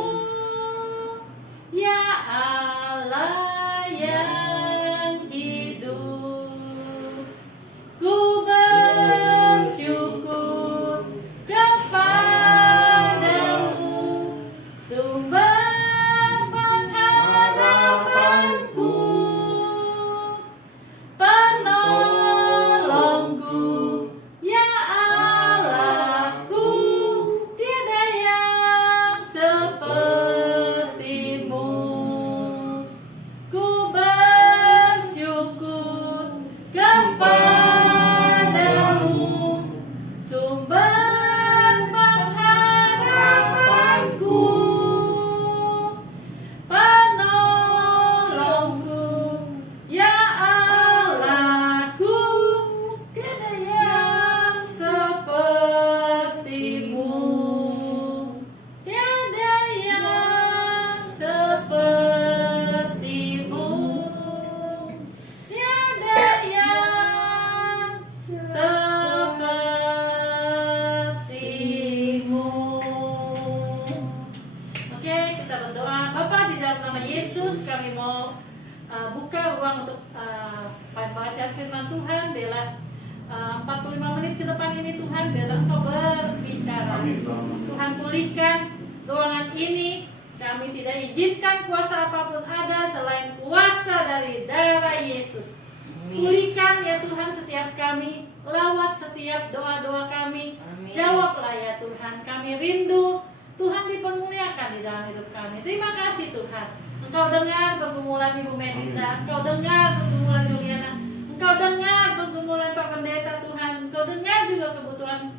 ya Allah yang hidup. Ku bersyukur kepadamu, sumber pengharapanku, penolongku, ya Allahku, tiada yang sepertimu. kami mau buka ruang untuk pembacaan firman Tuhan. Bella 45 menit ke depan ini Tuhan, Bella Engkau berbicara. Amin. Tuhan pulihkan ruangan ini. Kami tidak izinkan kuasa apapun ada selain kuasa dari darah Yesus. Pulihkan ya Tuhan setiap kami, lawat setiap doa-doa kami. Amin. Jawablah ya Tuhan, kami rindu Tuhan dipermuliakan di dalam hidup kami. Terima kasih Tuhan. Engkau dengar pergumulan Ibu Medita, Engkau dengar pergumulan Juliana, Engkau dengar pergumulan Pak Pendeta Tuhan, Engkau dengar juga kebutuhan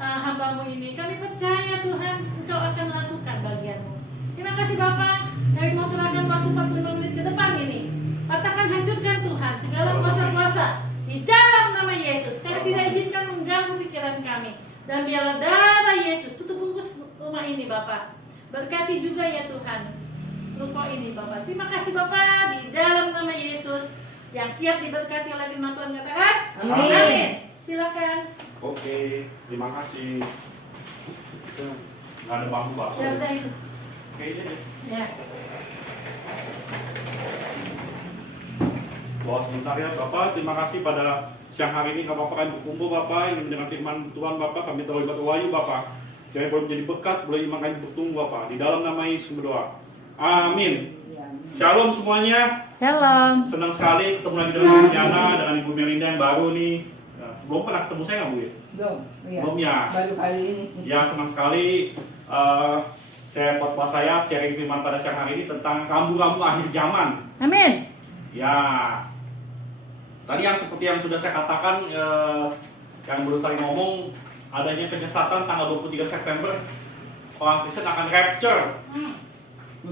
hamba-Mu ini. Kami percaya Tuhan, Engkau akan lakukan bagian-Mu. Terima kasih Bapak. Kami mau serahkan waktu 45 menit ke depan ini. Katakan hancurkan Tuhan segala kuasa-kuasa di dalam nama Yesus. Kami tidak izinkan mengganggu pikiran kami. Dan biarlah darah Yesus tutup bungkus rumah ini Bapak. Berkati juga ya Tuhan ruko ini Bapak. Terima kasih Bapak di dalam nama Yesus yang siap diberkati oleh firman Tuhan katakan. Amin. Silakan. Oke, terima kasih. Nggak ada bambu bakso. Ya udah itu. Oke, ini deh. Ya. Doa sebentar ya Bapak, terima kasih pada siang hari ini Bapak kami berkumpul Bapak, ingin mendengar firman Tuhan Bapak, kami terlibat wahyu Bapak. Jadi boleh menjadi berkat, boleh iman kami bertumbuh Bapak. Di dalam nama Yesus berdoa. Amin. Shalom semuanya. Shalom. Senang sekali ketemu lagi dengan Ibu Yana, dengan Ibu Melinda yang baru nih. Nah, sebelum pernah ketemu saya nggak Bu ya? Belum. Iya. Belum ya? Baru kali ini. Ya senang sekali. Saya buat saya sharing firman pada siang hari ini tentang rambu-rambu akhir zaman. Amin. Ya, tadi yang seperti yang sudah saya katakan, yang baru tadi ngomong, adanya penyesatan tanggal 23 September, orang Kristen akan rapture.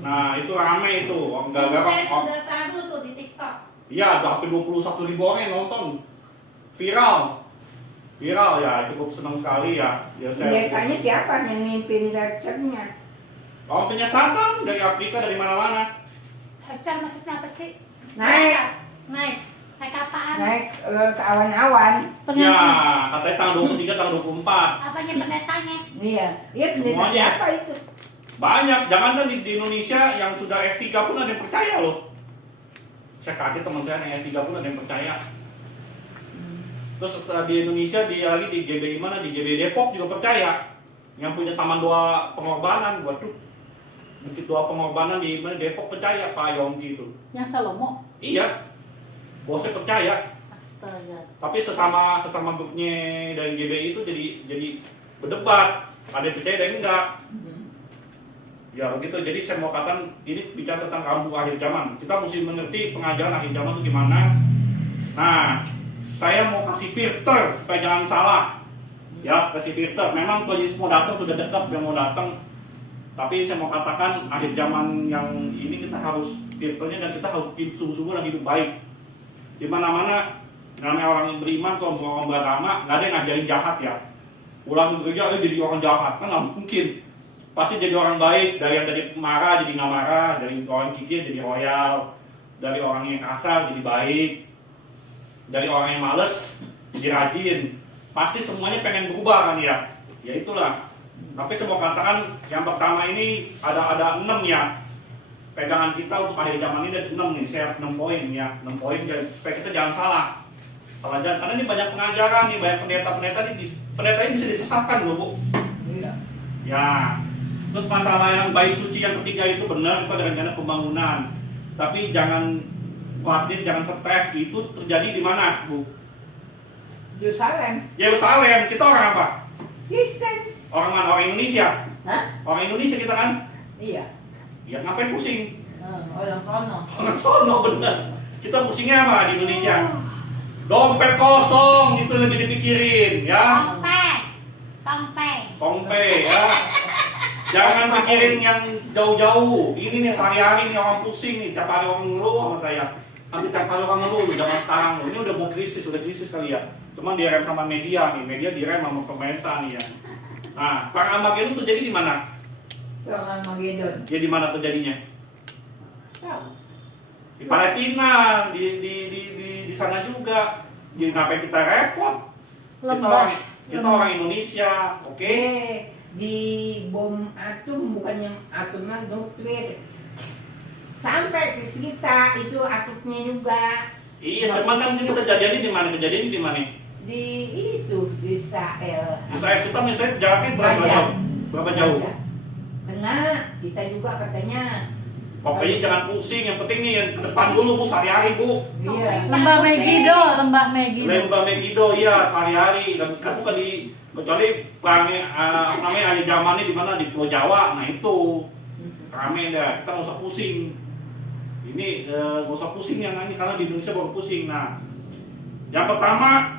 Nah, itu rame itu. Saya sudah tahu tuh di TikTok. Iya, ada hampir 21.000 orang yang nonton. Viral ya, cukup senang sekali ya. Pendetanya siapa yang mimpin rapture-nya? Orang penyesatan dari Afrika, dari mana-mana. Rapture maksudnya apa sih? Naik Naik apaan? ke awan-awan. Ya, katanya tanggal 23, tanggal 24. Apanya pendetanya? Iya. Iya, pendeta Semuanya. siapa itu? Banyak, jangan di Indonesia yang sudah S3 pun ada yang percaya loh. Saya kaget teman saya yang S3 pun ada yang percaya. Terus di Indonesia lagi di GBI mana, di GBI Depok juga percaya. Yang punya taman doa pengorbanan, waduh. Bukit doa pengorbanan di mana Depok percaya, Pak Yongki itu. Yang Salomo. Iya, bosnya percaya. Astaga. Tapi sesama grupnya dari GBI itu jadi berdebat. Ada yang percaya, ada yang enggak. Ya begitu, jadi saya mau katakan ini bicara tentang rambu akhir zaman. Kita mesti mengerti pengajaran akhir zaman itu gimana. Nah, saya mau kasih filter supaya jangan salah. Ya, kasih filter. Memang Tuhan Yesus mau datang, sudah dekat dia mau datang. Tapi saya mau katakan akhir zaman yang ini kita harus filternya dan kita harus sungguh-sungguh dan hidup baik. Di mana-mana namanya orang yang beriman, orang beragama, nggak ada yang ngajarin jahat ya. Pulang ke gereja, jadi orang jahat, kan nggak mungkin. Pasti jadi orang baik, dari yang tadi marah jadi nggak marah, dari orang kikir jadi royal, dari orang yang kasar jadi baik, dari orang yang males jadi rajin. Pasti semuanya pengen berubah kan ya. Ya itulah. Tapi saya mau katakan yang pertama ini ada 6 ya. Pegangan kita untuk akhir zaman ini ada 6 nih, saya 6 poin ya, 6 poin supaya kita jangan salah. Jalan. Karena ini banyak pengajaran nih, banyak pendeta ini bisa disesatkan loh Bu. Iya. Ya. Terus masalah yang bait suci yang ketiga itu benar, itu ada rencana pembangunan. Tapi jangan khawatir, jangan stres, itu terjadi di mana Bu? Yerusalem. Yerusalem. Kita orang apa? Kristen. Orang mana? Orang Indonesia. Hah? Orang Indonesia kita kan? Iya. Ya ngapain pusing? Orang sono. Orang sono bener. Kita pusingnya apa di Indonesia? Dompet kosong itu lebih dipikirin ya. Tongpe ya. Jangan pikirin yang jauh-jauh. Ini nih sehari-hari nih orang pusing nih. Tiap hari orang ngeluh sama saya. Hampir tiap hari orang ngeluh zaman sekarang. Ini udah mau krisis, udah krisis kali ya. Cuman direm sama media nih. Media direm sama pemerintah nih ya. Nah, perang Armageddon itu jadi di mana? Perang Armageddon. Dia di mana terjadinya? Tahu. Di Palestina, di sana juga. Jadi ngapain kita repot? Kita orang Indonesia, oke? Di bom atom, bukan yang atomnya nuklir. Sampai kita itu atupnya juga Iya, cuman kan itu kejadiannya di mana? Kejadiannya di mana? di itu di Israel. Misalnya kita misalnya jaraknya berapa Banyak. jauh? Berapa jauh? Karena kita juga katanya Pokoknya jangan pusing, yang penting nih yang ke depan dulu Bu, sehari-hari Bu. iya. Lembah Megiddo, Lembah Megiddo. Lembah Megiddo, iya sehari-hari. Dan kan bukan di kecuali perangnya namanya ada zamannya di mana di Pulau Jawa, nah itu rame dah. Kita nggak usah pusing. Ini nggak usah pusing yang ini karena di Indonesia baru pusing. Nah, yang pertama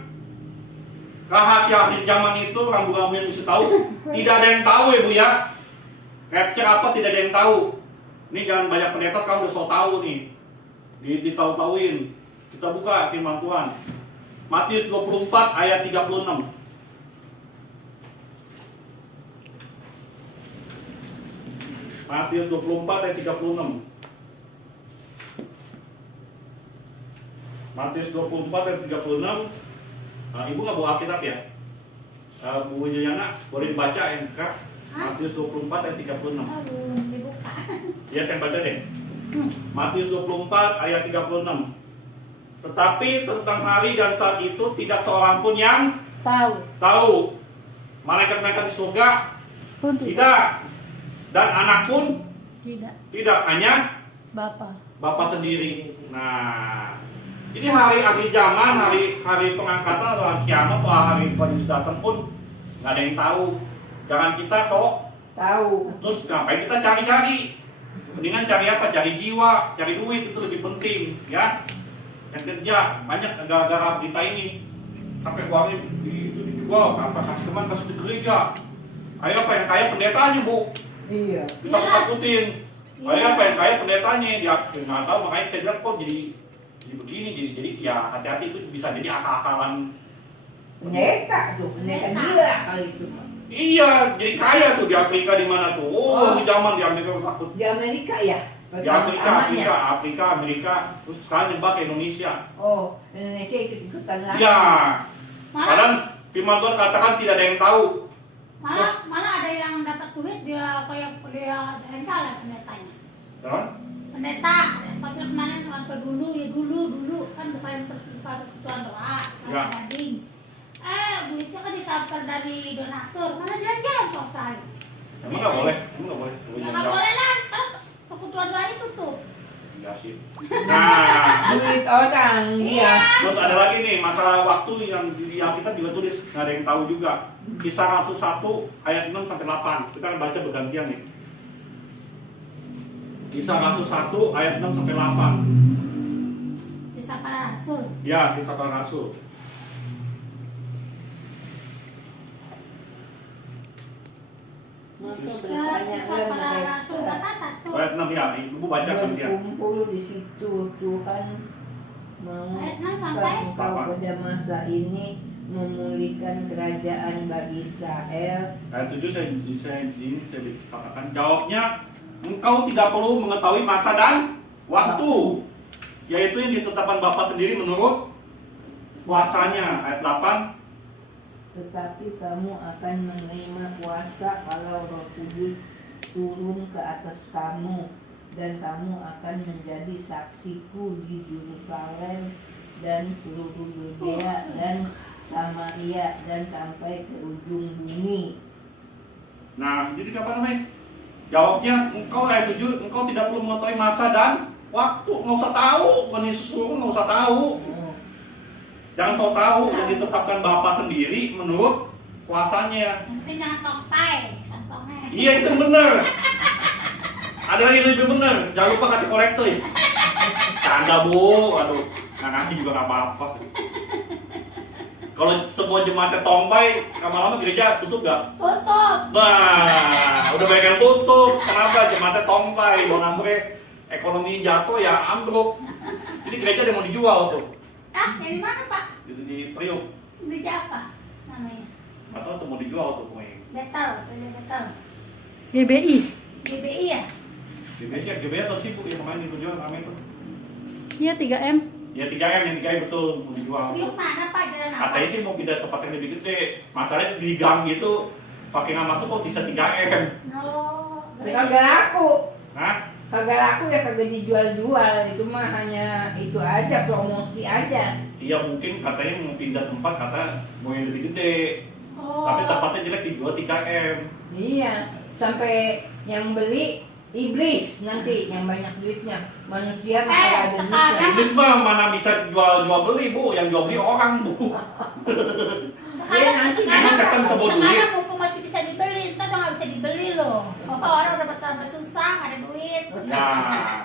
rahasia akhir zaman itu rambu-rambu yang mesti tahu tidak ada yang tahu ya Bu ya. Capture apa tidak ada yang tahu. Ini jangan banyak pendeta sekarang udah so tahu nih. Ditahu-tahuin. Kita buka firman Tuhan. Matius 24 ayat 36. Matius 24 ayat 36. Matius 24 ayat 36. Ibu nggak bawa Alkitab ya? Bu Juliana boleh dibaca yang Kak. Matius 24 ayat 36. Aduh, dibuka. Ya saya baca deh. Matius 24 ayat 36. Tetapi tentang hari dan saat itu tidak seorang pun yang tahu. Malaikat-malaikat di surga Pun tidak. Dan anak pun tidak. tidak, hanya Bapa sendiri. Nah, ini hari akhir zaman, hari pengangkatan atau hari kiamat atau hari Yesus datang pun nggak ada yang tahu. Jangan kita sok Tahu. terus ngapain kita cari-cari. Mendingan cari apa? Cari jiwa, cari duit, itu lebih penting ya. Yang kerja banyak gara-gara berita ini sampai uangnya itu dijual, tanpa kasih teman, kasih ke gereja. Ayo apa yang kaya pendetanya Bu, Iya. kita takutin. Ayo apa yang kaya pendetanya, dia nggak tahu. Makanya saya bilang kok jadi begini, jadi ya hati-hati, itu bisa jadi akal-akalan Pendeta tuh, pendeta gila kali itu. Iya, jadi kaya tuh di Afrika di mana tuh? Oh, di zaman di Amerika takut. Di Amerika ya? Di Pertama-tamanya. Amerika, terus sekarang nyebar ke Indonesia. Oh, Indonesia ikut-ikutan lagi. Iya. Malah, Kadang firman Tuhan katakan tidak ada yang tahu. malah ada yang dapat duit dia kayak dia rencana pendetanya. Kan? Pendeta, tapi kemarin waktu dulu kan bukan persekutuan doa, Ya. gading. Duitnya kan ditransfer dari donatur, mana jalan-jalan kok sekali. Emang nggak boleh? Ya nggak boleh lah, kan persekutuan doa itu tuh. Enggak sih. Nah, Duit orang dia. terus ada lagi nih masalah waktu yang di Alkitab juga tulis, nggak ada yang tahu juga. Kisah Rasul 1 ayat 6 sampai 8. Kita akan baca bergantian nih. Kisah Rasul 1 ayat 6 sampai 8. Bisa para rasul. Ya, kisah para rasul. Bisa para rasul berapa satu? Ayat 6 ya, Ibu baca bergantian. Berkumpul di situ Tuhan Ayat 6 sampai? engkau pada masa ini memulihkan kerajaan bagi Israel. Ayat 7 saya katakan jawabnya, engkau tidak perlu mengetahui masa dan waktu, yaitu yang ditetapkan Bapa sendiri menurut kuasanya. Ayat 8, Tetapi kamu akan menerima kuasa kalau Roh Kudus turun ke atas kamu, dan kamu akan menjadi saksiku di Yerusalem dan seluruh Yudea dan Samaria dan sampai ke ujung bumi. nah jadi apa namanya? Jawabnya, engkau ayat 7, engkau tidak perlu mengetahui masa dan waktu, nggak usah tahu, bukan Yesus suruh nggak usah tahu. Jangan so tahu, yang ditetapkan Bapa sendiri menurut kuasanya. Nanti jangan tongpai, kantongnya. Iya itu bener. Ada lagi yang lebih bener, jangan lupa kasih korektor. Canda Bu, aduh, nggak ngasih juga nggak apa-apa. Kalau sebuah jemaatnya tongpai, lama-lama gereja tutup gak? Tutup. Nah, udah banyak yang tutup. Kenapa? Jemaatnya tongpai, mau ngambil ekonomi jatuh ya ambruk. Jadi gereja ada mau dijual tuh. Yang di mana Pak? Di Priuk. Di apa namanya? Atau tuh mau dijual tuh pokoknya. Betel. GBI. GBI ya? GBI atau sibuk ya pemain dijual namanya itu. Iya 3M. Ya 3M, yang 3M betul mau dijual. Di mana Pak? Jalan apa? Katanya sih mau pindah tempat yang lebih gede. Masalahnya di gang gitu pakai nggak masuk kok bisa 3M. No. Sekarang gak laku. Hah? kagak laku ya kagak dijual-jual, itu mah hanya itu aja, promosi aja. Iya mungkin katanya mau pindah tempat, kata mau yang lebih gede. Oh. Tapi tempatnya jelek dijual 3M. Iya, sampai yang beli iblis nanti yang banyak duitnya. Manusia mah kalau ada sekarang- duitnya. Iblis mah mana bisa jual beli Bu, yang jual beli orang Bu. Iya, nanti emang setan bisa bawa duit. sekarang mumpung masih bisa dibeli, ntar udah nggak bisa dibeli loh. Bapak orang udah betapa susah, nggak ada duit. Nah,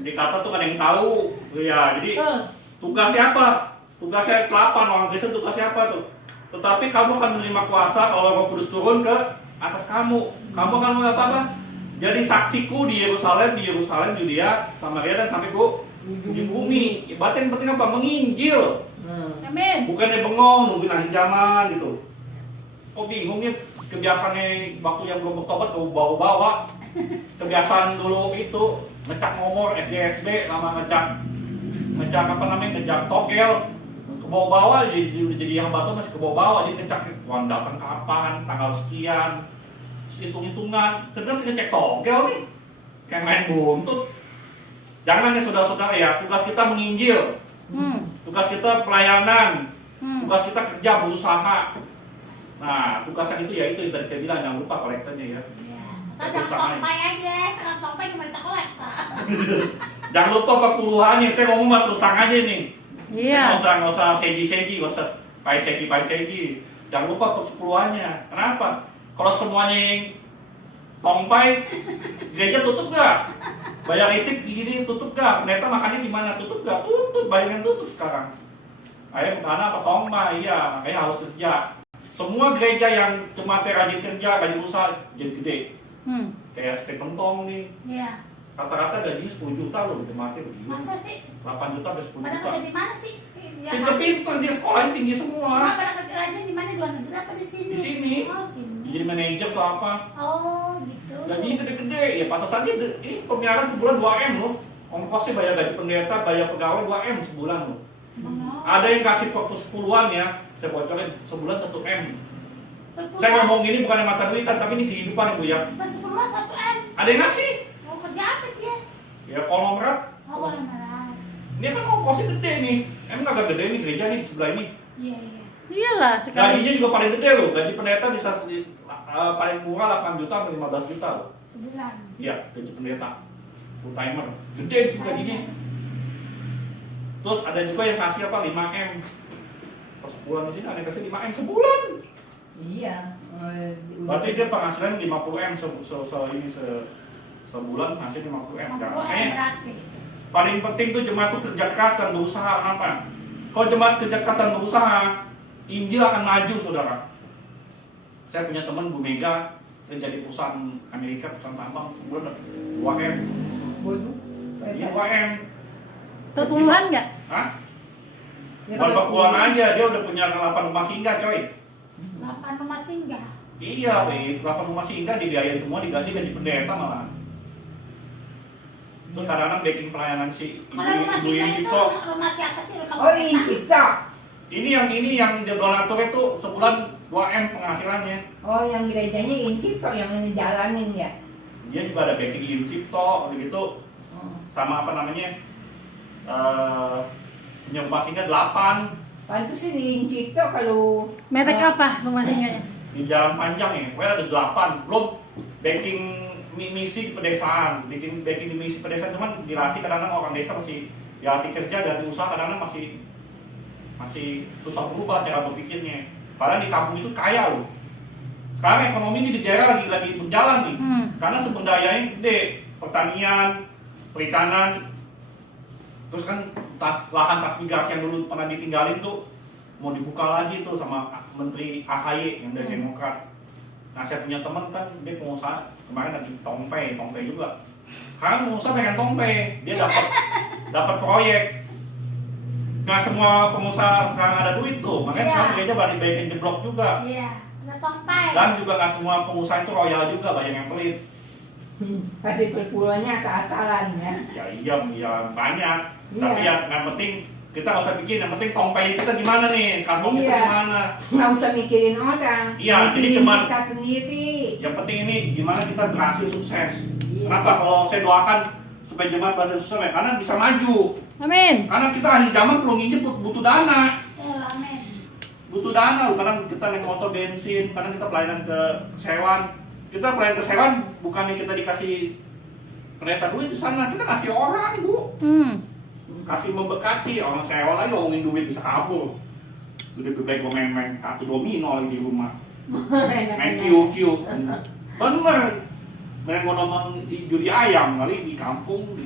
dikata tuh kan yang tahu. Ya, jadi Betul. tugas siapa? Tugasnya 8 orang Kristen, tugas siapa tuh? Tetapi kamu akan menerima kuasa kalau Roh Kudus turun ke atas kamu. Kamu akan apa? Jadi saksiku di Yerusalem, Yudea, Samaria dan sampai ke ujung bumi. Ibaratnya yang penting apa? Menginjil. Amin. Bukannya bengong nungguin akhir zaman gitu. Kok bingungnya kebiasaannya waktu yang belum bertobat kau bawa-bawa. Kebiasaan dulu itu ngecak nomor SDSB sama ngecak apa namanya, ngecak togel ke bawah-bawah, jadi yang batu masih ke bawah-bawah, jadi ngecak tuan datang kapan, tanggal sekian, hitung-hitungan, sedang ngecek togel nih, kayak main buntut. Jangan ya saudara-saudara ya, tugas kita menginjil, tugas kita pelayanan, tugas kita kerja berusaha. Nah, tugas yang itu ya itu yang tadi saya bilang, jangan lupa kolektornya ya. Saya jangan tompai aja, kalau tompai gimana bisa kolektor? Jangan lupa perpuluhannya, saya ngomong mah terus terang aja nih. Iya. Nggak usah segi-segi, nggak usah paisegi. Jangan lupa persepuluhannya. Kenapa? Kalau semuanya yang tompai, gereja tutup gak? Bayar listrik gini tutup gak? Pendeta makannya di mana? Tutup gak? Tutup, bayarnya tutup sekarang. Ayo karena apa? Tompai, iya, makanya harus kerja. Semua gereja yang cuma rajin kerja, rajin usaha, jadi gede. Kayak Stephen Tong nih, Iya. rata-rata gajinya 10 juta loh, jemaatnya begini. Masa sih? 8 juta sampai 10 Pada juta. kerja di mana sih? Ya, Pinter-pinter, dia sekolahnya tinggi Mama semua. pada kerjanya di mana? Di luar negeri apa di sini? Di sini. Oh, sini. Jadi manajer atau apa. Oh, gitu. Gajinya gede-gede, ya pantasannya ini pemeliharaan sebulan 2M loh. Ongkosnya bayar gaji pendeta, bayar pegawai 2M sebulan loh. Oh. Ada yang kasih waktu 10-an ya, saya bocorin sebulan 1M. Berpuluhan. Saya ngomong gini bukan mata duitan, tapi ini kehidupan Bu ya. Pas 10-an 1M. Ada yang ngasih? Mau kerja apa dia? Ya konglomerat. Oh, kalau merah. Dia kan ongkosnya gede nih. Emang agak gede nih gereja nih di sebelah ini. Iya, iya. Iyalah sekali. Gajinya juga paling gede loh. Gaji pendeta bisa paling murah 8 juta sampai 15 juta loh. Sebulan. Iya, gaji pendeta. Full timer. Gede sih gajinya. Terus ada juga yang kasih apa 5M. Per sebulan di sini ada yang kasih 5M sebulan. Iya. Berarti dia penghasilan 50M sebulan ngasih 50M. Oh, Makanya berarti. paling penting tuh jemaat tuh kerja keras dan berusaha. Kenapa? Kalau jemaat kerja keras dan berusaha, Injil akan maju, saudara. Saya punya teman Bu Mega kerja di perusahaan Amerika, perusahaan tambang, sebulan 2M. Waduh. Iya 2M. Perpuluhan nggak? Hah? Ya, Bukan kalau pulang aja, dia udah punya 8 rumah singgah, coy. 8 rumah singgah. Iya, weh, 8 rumah singgah dibiayain semua, digaji pendeta malah. Terus kadang-kadang backing pelayanan si Kalau rumah Ibu singgah Yin itu Cipto. rumah siapa sih? Rumah Oh, pendeta? Incipta. Ini yang donatur itu sebulan 2M penghasilannya. Oh, yang gerejanya Incipta yang ngejalanin ya. Dia juga ada backing Yin Cipto, begitu. Oh. Sama apa namanya? Punya rumah singgah 8 Pantes sih di Incipta kalau Merek apa rumah singgahnya? di jalan panjang ya. Pokoknya ada 8. Belum backing misi pedesaan, backing di misi pedesaan, cuman dilatih kadang-kadang orang desa masih dilatih kerja dan usaha kadang-kadang masih susah berubah cara berpikirnya. Padahal di kampung itu kaya loh. Sekarang ekonomi ini di daerah lagi berjalan nih, karena sumber dayanya gede, pertanian, perikanan, terus kan lahan transmigrasi yang dulu pernah ditinggalin tuh mau dibuka lagi tuh sama Menteri AHY yang dari Demokrat. Nah saya punya teman kan dia pengusaha kemarin lagi tongpe juga. Sekarang pengusaha pengen tongpe, dia dapat proyek. Nah semua pengusaha sekarang ada duit tuh, makanya Iya. sekarang gereja banyak jeblok juga. Iya, ada tongpai. Dan juga nggak semua pengusaha itu royal juga, banyak yang pelit. kasih perpuluhannya asal-asalan ya. Ya iya banyak. Iya. Tapi yang penting kita nggak usah pikir, yang penting tongpai kita gimana nih, kantong kita Iya. gimana. Nggak usah mikirin orang. Iya, jadi mikirin cuman- kita sendiri. Yang penting ini gimana kita berhasil sukses. Iya. Iya. Kenapa? Kalau saya doakan supaya jemaat Pastor Yesus Namanya, karena bisa maju. Amin. Karena kita akhir zaman perlu nginjek butuh dana. Amin. Butuh dana, kadang kita naik motor bensin, kadang kita pelayanan ke kesehatan. Kita pelayanan kesehatan bukannya kita dikasih kereta duit di sana, kita kasih orang, Bu. Kasih memberkati, orang sewa lagi ngomongin duit bisa kabur. Lebih baik gue main kartu domino lagi di rumah. Main kiu-kiu. Bener. Main mau nonton di judi ayam kali di kampung, di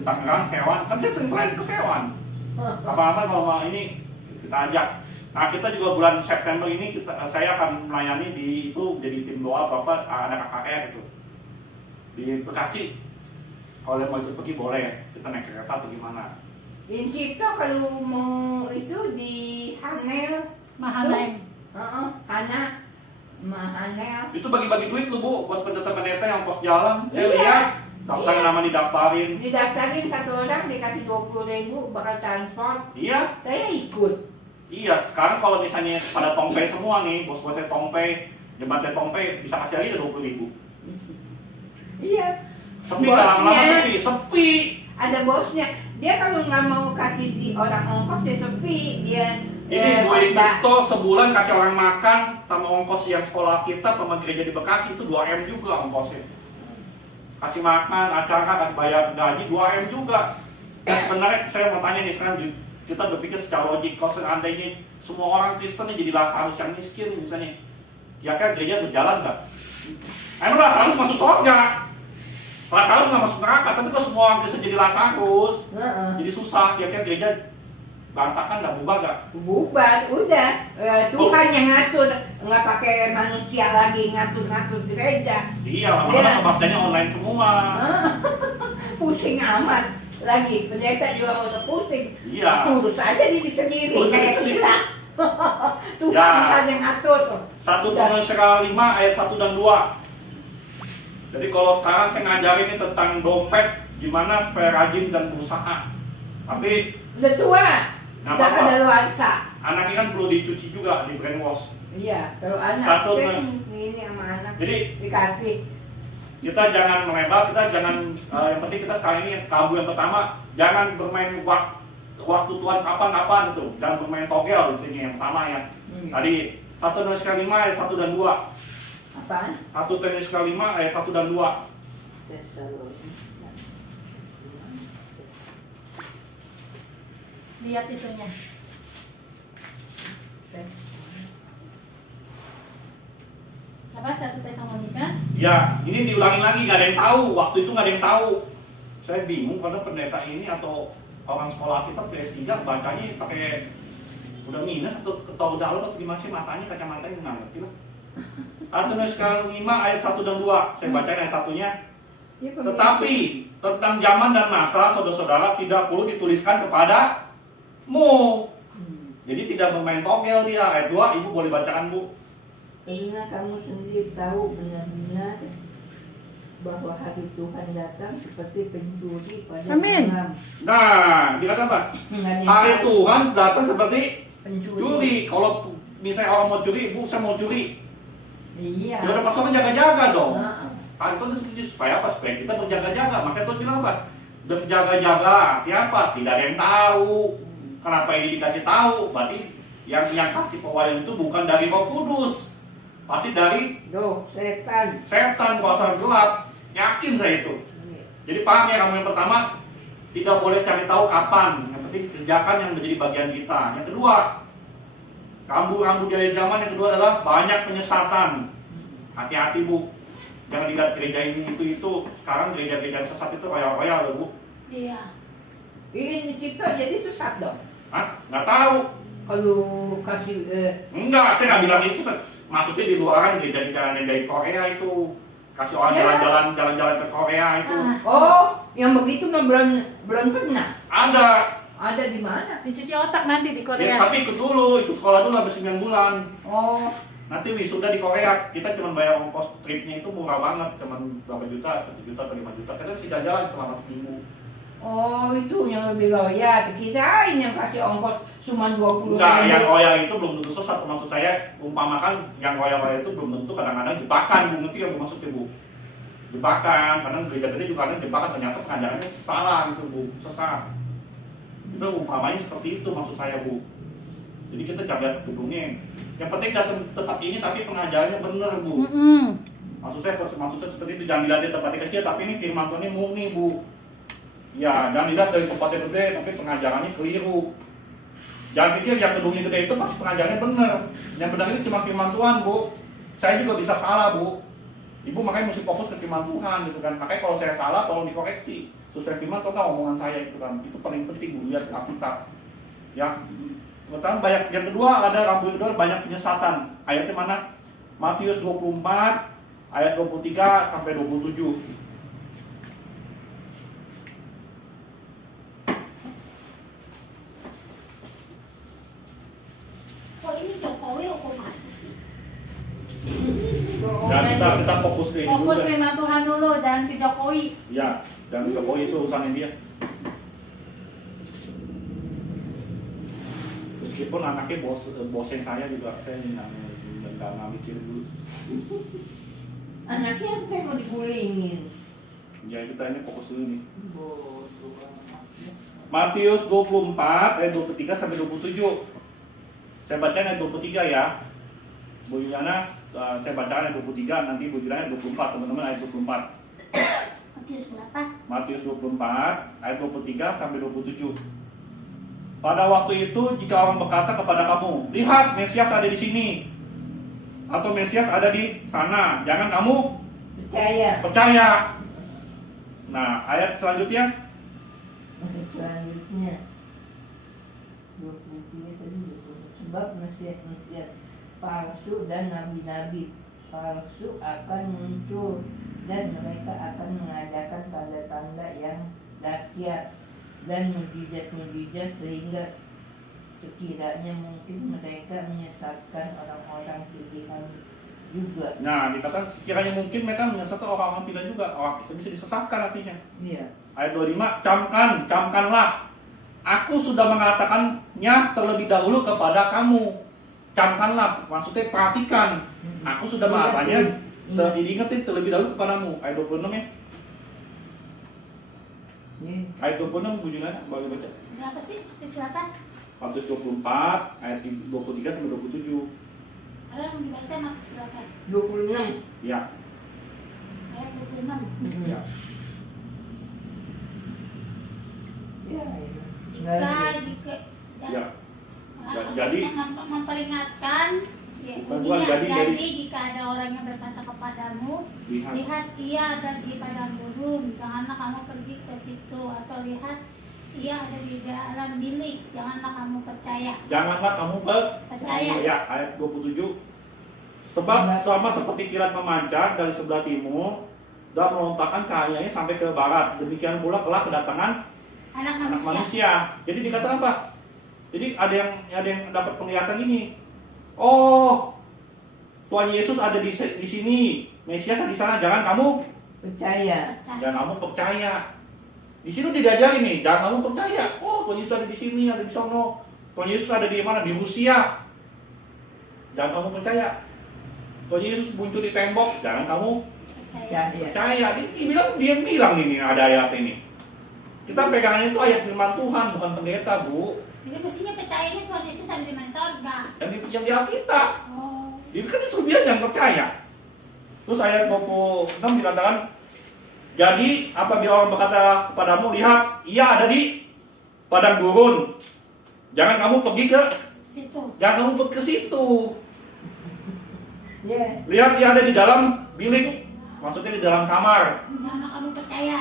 Tangerang, Sewan. Kan saya sering pelayanan ke Sewan. Apa-apa kalau mau ini kita ajak. Nah kita juga bulan September ini saya akan melayani di itu jadi tim doa apa ada kakaknya gitu di Bekasi. Kalau mau cepet pergi boleh, kita naik kereta atau gimana? Incito kalau mau itu di Hanel, Mahanaim. Hana, Mahanel. Itu bagi-bagi duit lu Bu buat pendeta-pendeta yang pos jalan. Saya Iya. lihat daftar Iya. nama didaftarin. Didaftarin satu orang dikasih 20.000 bakal transport. Iya. Saya ikut. Iya, sekarang kalau misalnya pada Tongpe semua nih, bos-bosnya Tongpe, jemaatnya Tongpe bisa kasih aja 20.000. Iya. Sepi lama-lama Bosnya. sepi. Ada bosnya. Dia kalau nggak mau kasih di orang ongkos dia sepi. Dia Ini gue Mbak. itu sebulan kasih orang makan sama ongkos yang sekolah kita sama gereja di Bekasi itu 2M juga ongkosnya. Kasih makan, acara, kasih bayar gaji 2M juga. Dan sebenarnya saya mau tanya nih sekarang kita berpikir secara logik, kalau seandainya semua orang Kristen jadi Lazarus yang miskin misalnya, kira-kira gereja berjalan nggak? Emang Lazarus masuk surga? Lazarus nggak masuk neraka, tapi kalau semua orang Kristen jadi Lazarus, jadi susah, kira-kira gereja berantakan nggak, bubar nggak? Bubar, udah. Tuhan yang ngatur, nggak pakai manusia lagi ngatur-ngatur gereja. Iya, lama-lama kebaktiannya online semua. Pusing amat. Lagi pendeta juga mau pusing. Iya. Urus aja diri sendiri Urus kayak sendiri. kita. Tuhan Ya. kan yang ngatur. 1 Korintus 5 ayat 1 dan 2. Jadi kalau sekarang saya ngajarin ini tentang dompet, gimana supaya rajin dan berusaha. Tapi Udah tua, Nggak udah apa-apa. kadaluarsa. anaknya kan perlu dicuci juga, di brainwash. Iya, kalau anak Satu, saya Mas. ini sama anak Jadi dikasih. kita jangan melebar, kita jangan yang penting kita sekarang ini tabu yang pertama, jangan bermain waktu Tuhan kapan-kapan itu, jangan bermain togel di sini yang pertama ya. Tadi 1 Korintus 5 ayat 1 dan 2. Apaan? 1 Korintus 5 ayat 1 dan 2. Lihat itunya. Apa 1 Tesalonika? Ya, ini diulangi lagi, nggak ada yang tahu. Waktu itu nggak ada yang tahu. Saya bingung karena pendeta ini atau orang sekolah kita PS3 bacanya pakai udah minus atau ketawa dalam atau gimana sih matanya, kacamatanya nggak ngerti lah. Korintus 5 ayat 1 dan 2. Saya bacain ayat 1-nya. Ya, Tetapi tentang zaman dan masa, saudara-saudara tidak perlu dituliskan kepadamu. Jadi tidak bermain togel dia. Ayat 2, Ibu boleh bacakan, Bu. Karena kamu sendiri tahu benar-benar bahwa hari Tuhan datang seperti pencuri pada Amin. malam. Nah, dikatakan apa? Hari Tuhan datang seperti Pencuri. curi. Kalau misalnya orang mau curi, Bu, saya mau curi. Iya. Ya udah pasukan jaga-jaga dong. Nah, Kan Tuhan setuju supaya apa? Supaya kita berjaga-jaga. Makanya Tuhan bilang apa? Berjaga-jaga. Artinya apa? Tidak ada yang tahu. Kenapa ini dikasih tahu? Berarti yang kasih pewahyuan itu bukan dari Roh Kudus. Pasti dari Doh, setan. setan, kuasa gelap. Yakin saya itu. Jadi paham ya kamu yang pertama, tidak boleh cari tahu kapan. Yang penting kerjakan yang menjadi bagian kita. Yang kedua, rambu-rambu dari zaman. Yang kedua adalah banyak penyesatan. Hati-hati, Bu. Jangan dilihat gereja ini itu. Sekarang gereja-gereja sesat itu royal-royal loh, Bu. Iya. Ini Cipto jadi sesat dong. Hah? Nggak tahu. Kalau kasih Enggak, saya nggak bilang itu sesat. Maksudnya di luaran gereja-gereja yang dari Korea itu. Kasih orang Ya. jalan-jalan ke Korea itu. oh, yang begitu mah belum pernah. Ada. Ada di mana? Dicuci otak nanti di Ya, Korea. tapi ikut dulu, ikut sekolah dulu sampai 9 bulan. Oh, Nanti wisuda di Korea, kita cuma bayar ongkos tripnya itu murah banget, cuma berapa juta, 1 juta atau 5 juta. Kita bisa jalan selama seminggu. oh itu yang lebih loyal. Kirain yang kasih ongkos cuma 20.000. Enggak, yang royal itu belum tentu sesat. Maksud saya, umpamakan yang royal itu belum tentu kadang-kadang jebakan, Bu. Ngerti yang Bu maksudnya, Bu? jebakan. Kadang gereja gede juga ada jebakan, ternyata pengajarannya salah gitu Bu, sesat. Itu umpamanya seperti itu maksud saya Bu. Jadi kita jangan lihat gedungnya. Yang penting datang tempat ini tapi pengajarannya benar Bu. Maksud saya seperti itu, jangan dilihat di tempatnya kecil tapi ini firman Tuhan ini murni Bu. Ya, jangan dilihat dari tempatnya gede tapi pengajarannya keliru. Jangan pikir yang gedungnya gede itu pasti pengajarannya benar. Yang benar itu cuma firman Tuhan Bu. Saya juga bisa salah Bu. Ibu makanya mesti fokus ke firman Tuhan gitu kan. Makanya kalau saya salah tolong dikoreksi. Sesuai firman Tuhan omongan saya gitu kan. Itu paling penting Bu, lihat Alkitab. Ya, pertama banyak, yang kedua ada rambu kedua banyak penyesatan. Ayatnya mana? Matius 24 ayat 23 sampai 27. Kok ini Jokowi otomatis sih? Dan kita fokus ke ini Fokus dulu. firman Tuhan dulu dan ke Jokowi. Ya, dan Jokowi itu urusannya dia. Meskipun anaknya bosen saya juga, saya nggak mikir dulu. Anaknya saya mau digulingin. Ya kita ini fokus dulu nih. Bodoh amat. Matius 24 ayat 23 sampai 27. Saya bacain ayat 23 ya. Bu Juliana, saya bacakan ayat 23, nanti Bu Juliana ayat 24, teman-teman ayat 24. Matius berapa? Matius 24 ayat 23 sampai 27. Pada waktu itu jika orang berkata kepada kamu, lihat Mesias ada di sini, atau Mesias ada di sana, jangan kamu percaya. Nah, ayat selanjutnya. Selanjutnya 23 tadi 20. Sebab Mesias palsu dan nabi-nabi palsu akan muncul dan mereka akan mengadakan tanda-tanda yang dahsyat dan mujizat-mujizat sehingga sekiranya mungkin mereka menyesatkan orang-orang pilihan juga. Nah, dikatakan sekiranya mungkin mereka menyesatkan orang-orang pilihan juga. Orang bisa disesatkan artinya. Iya. Ayat 25, camkanlah. Aku sudah mengatakannya terlebih dahulu kepada kamu. Camkanlah, maksudnya perhatikan. Aku sudah mengatakannya, diingetin terlebih dahulu kepadamu. Ayat 26 ya. Ayat 26 Bu Juliana, boleh baca. Berapa sih? Matius berapa? Matius 24 ayat 23 sampai 27. Ada yang dibaca Matius berapa? 26. Ya. Ayat 26. Ya. Ya, Jika Ya. Jadi memperingatkan ya, Bukan, jadi jadi. jika ada orang yang berkata kepadamu, lihat. lihat ia ada di padang gurun, janganlah kamu pergi ke situ, atau lihat ia ada di dalam bilik, janganlah kamu percaya. Janganlah kamu Percaya. Ya, ayat 27. Sebab sama seperti kilat memancar dari sebelah timur dan melontarkan cahayanya sampai ke barat, demikian pula kelak kedatangan Anak anak manusia. manusia. Jadi dikatakan apa? Jadi ada yang dapat penglihatan ini. Oh, Tuhan Yesus ada di sini, Mesias ada di sana. Jangan kamu percaya. jangan kamu percaya. Di sini diajarin nih, jangan kamu percaya. Oh, Tuhan Yesus ada di sini, ada di sono. Tuhan Yesus ada di mana? Di Rusia. Jangan kamu percaya. Tuhan Yesus muncul di tembok, jangan kamu Percaya. percaya. Dia bilang ini ada ayat ini. Kita pegangannya itu ayat firman Tuhan, bukan pendeta, Bu. Jadi mestinya percayanya Tuhan Yesus ada di mana sorga. Yang di Alkitab. Oh. Jadi kan disuruh dia jangan percaya. Terus ayat 26 dikatakan, jadi apabila orang berkata kepadamu, lihat, ia ada di padang gurun. Jangan kamu pergi ke Situ. jangan kamu pergi ke situ. Ya. Lihat, ia ada di dalam bilik. Maksudnya di dalam kamar. Janganlah kamu percaya.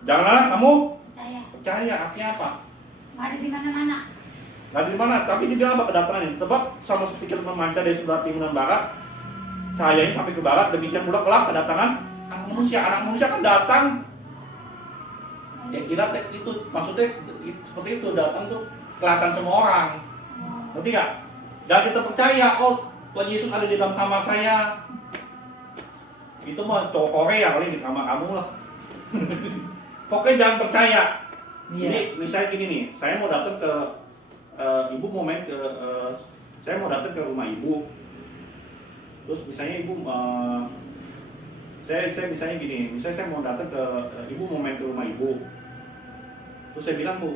Janganlah kamu Percaya. percaya. Artinya apa? Nggak ada di mana-mana. Nggak di mana, tapi dia bilang apa kedatangan ini? Sebab sama seperti memancar dari sebelah timur dan barat, cahayanya sampai ke barat, demikian pula kelak kedatangan anak manusia. Anak manusia kan datang. Ya kira itu maksudnya seperti itu, datang tuh kelihatan semua orang. Ngerti nggak? Dan kita percaya, oh Tuhan Yesus ada di dalam kamar saya. Itu mah cowok Korea kali di kamar kamu lah. Pokoknya jangan percaya. Iya. Jadi misalnya gini nih, saya mau datang ke ibu mau main ke saya mau datang ke rumah ibu. Terus misalnya ibu Saya misalnya gini, misalnya saya mau datang ke ibu, mau main ke rumah ibu, terus saya bilang, Bu,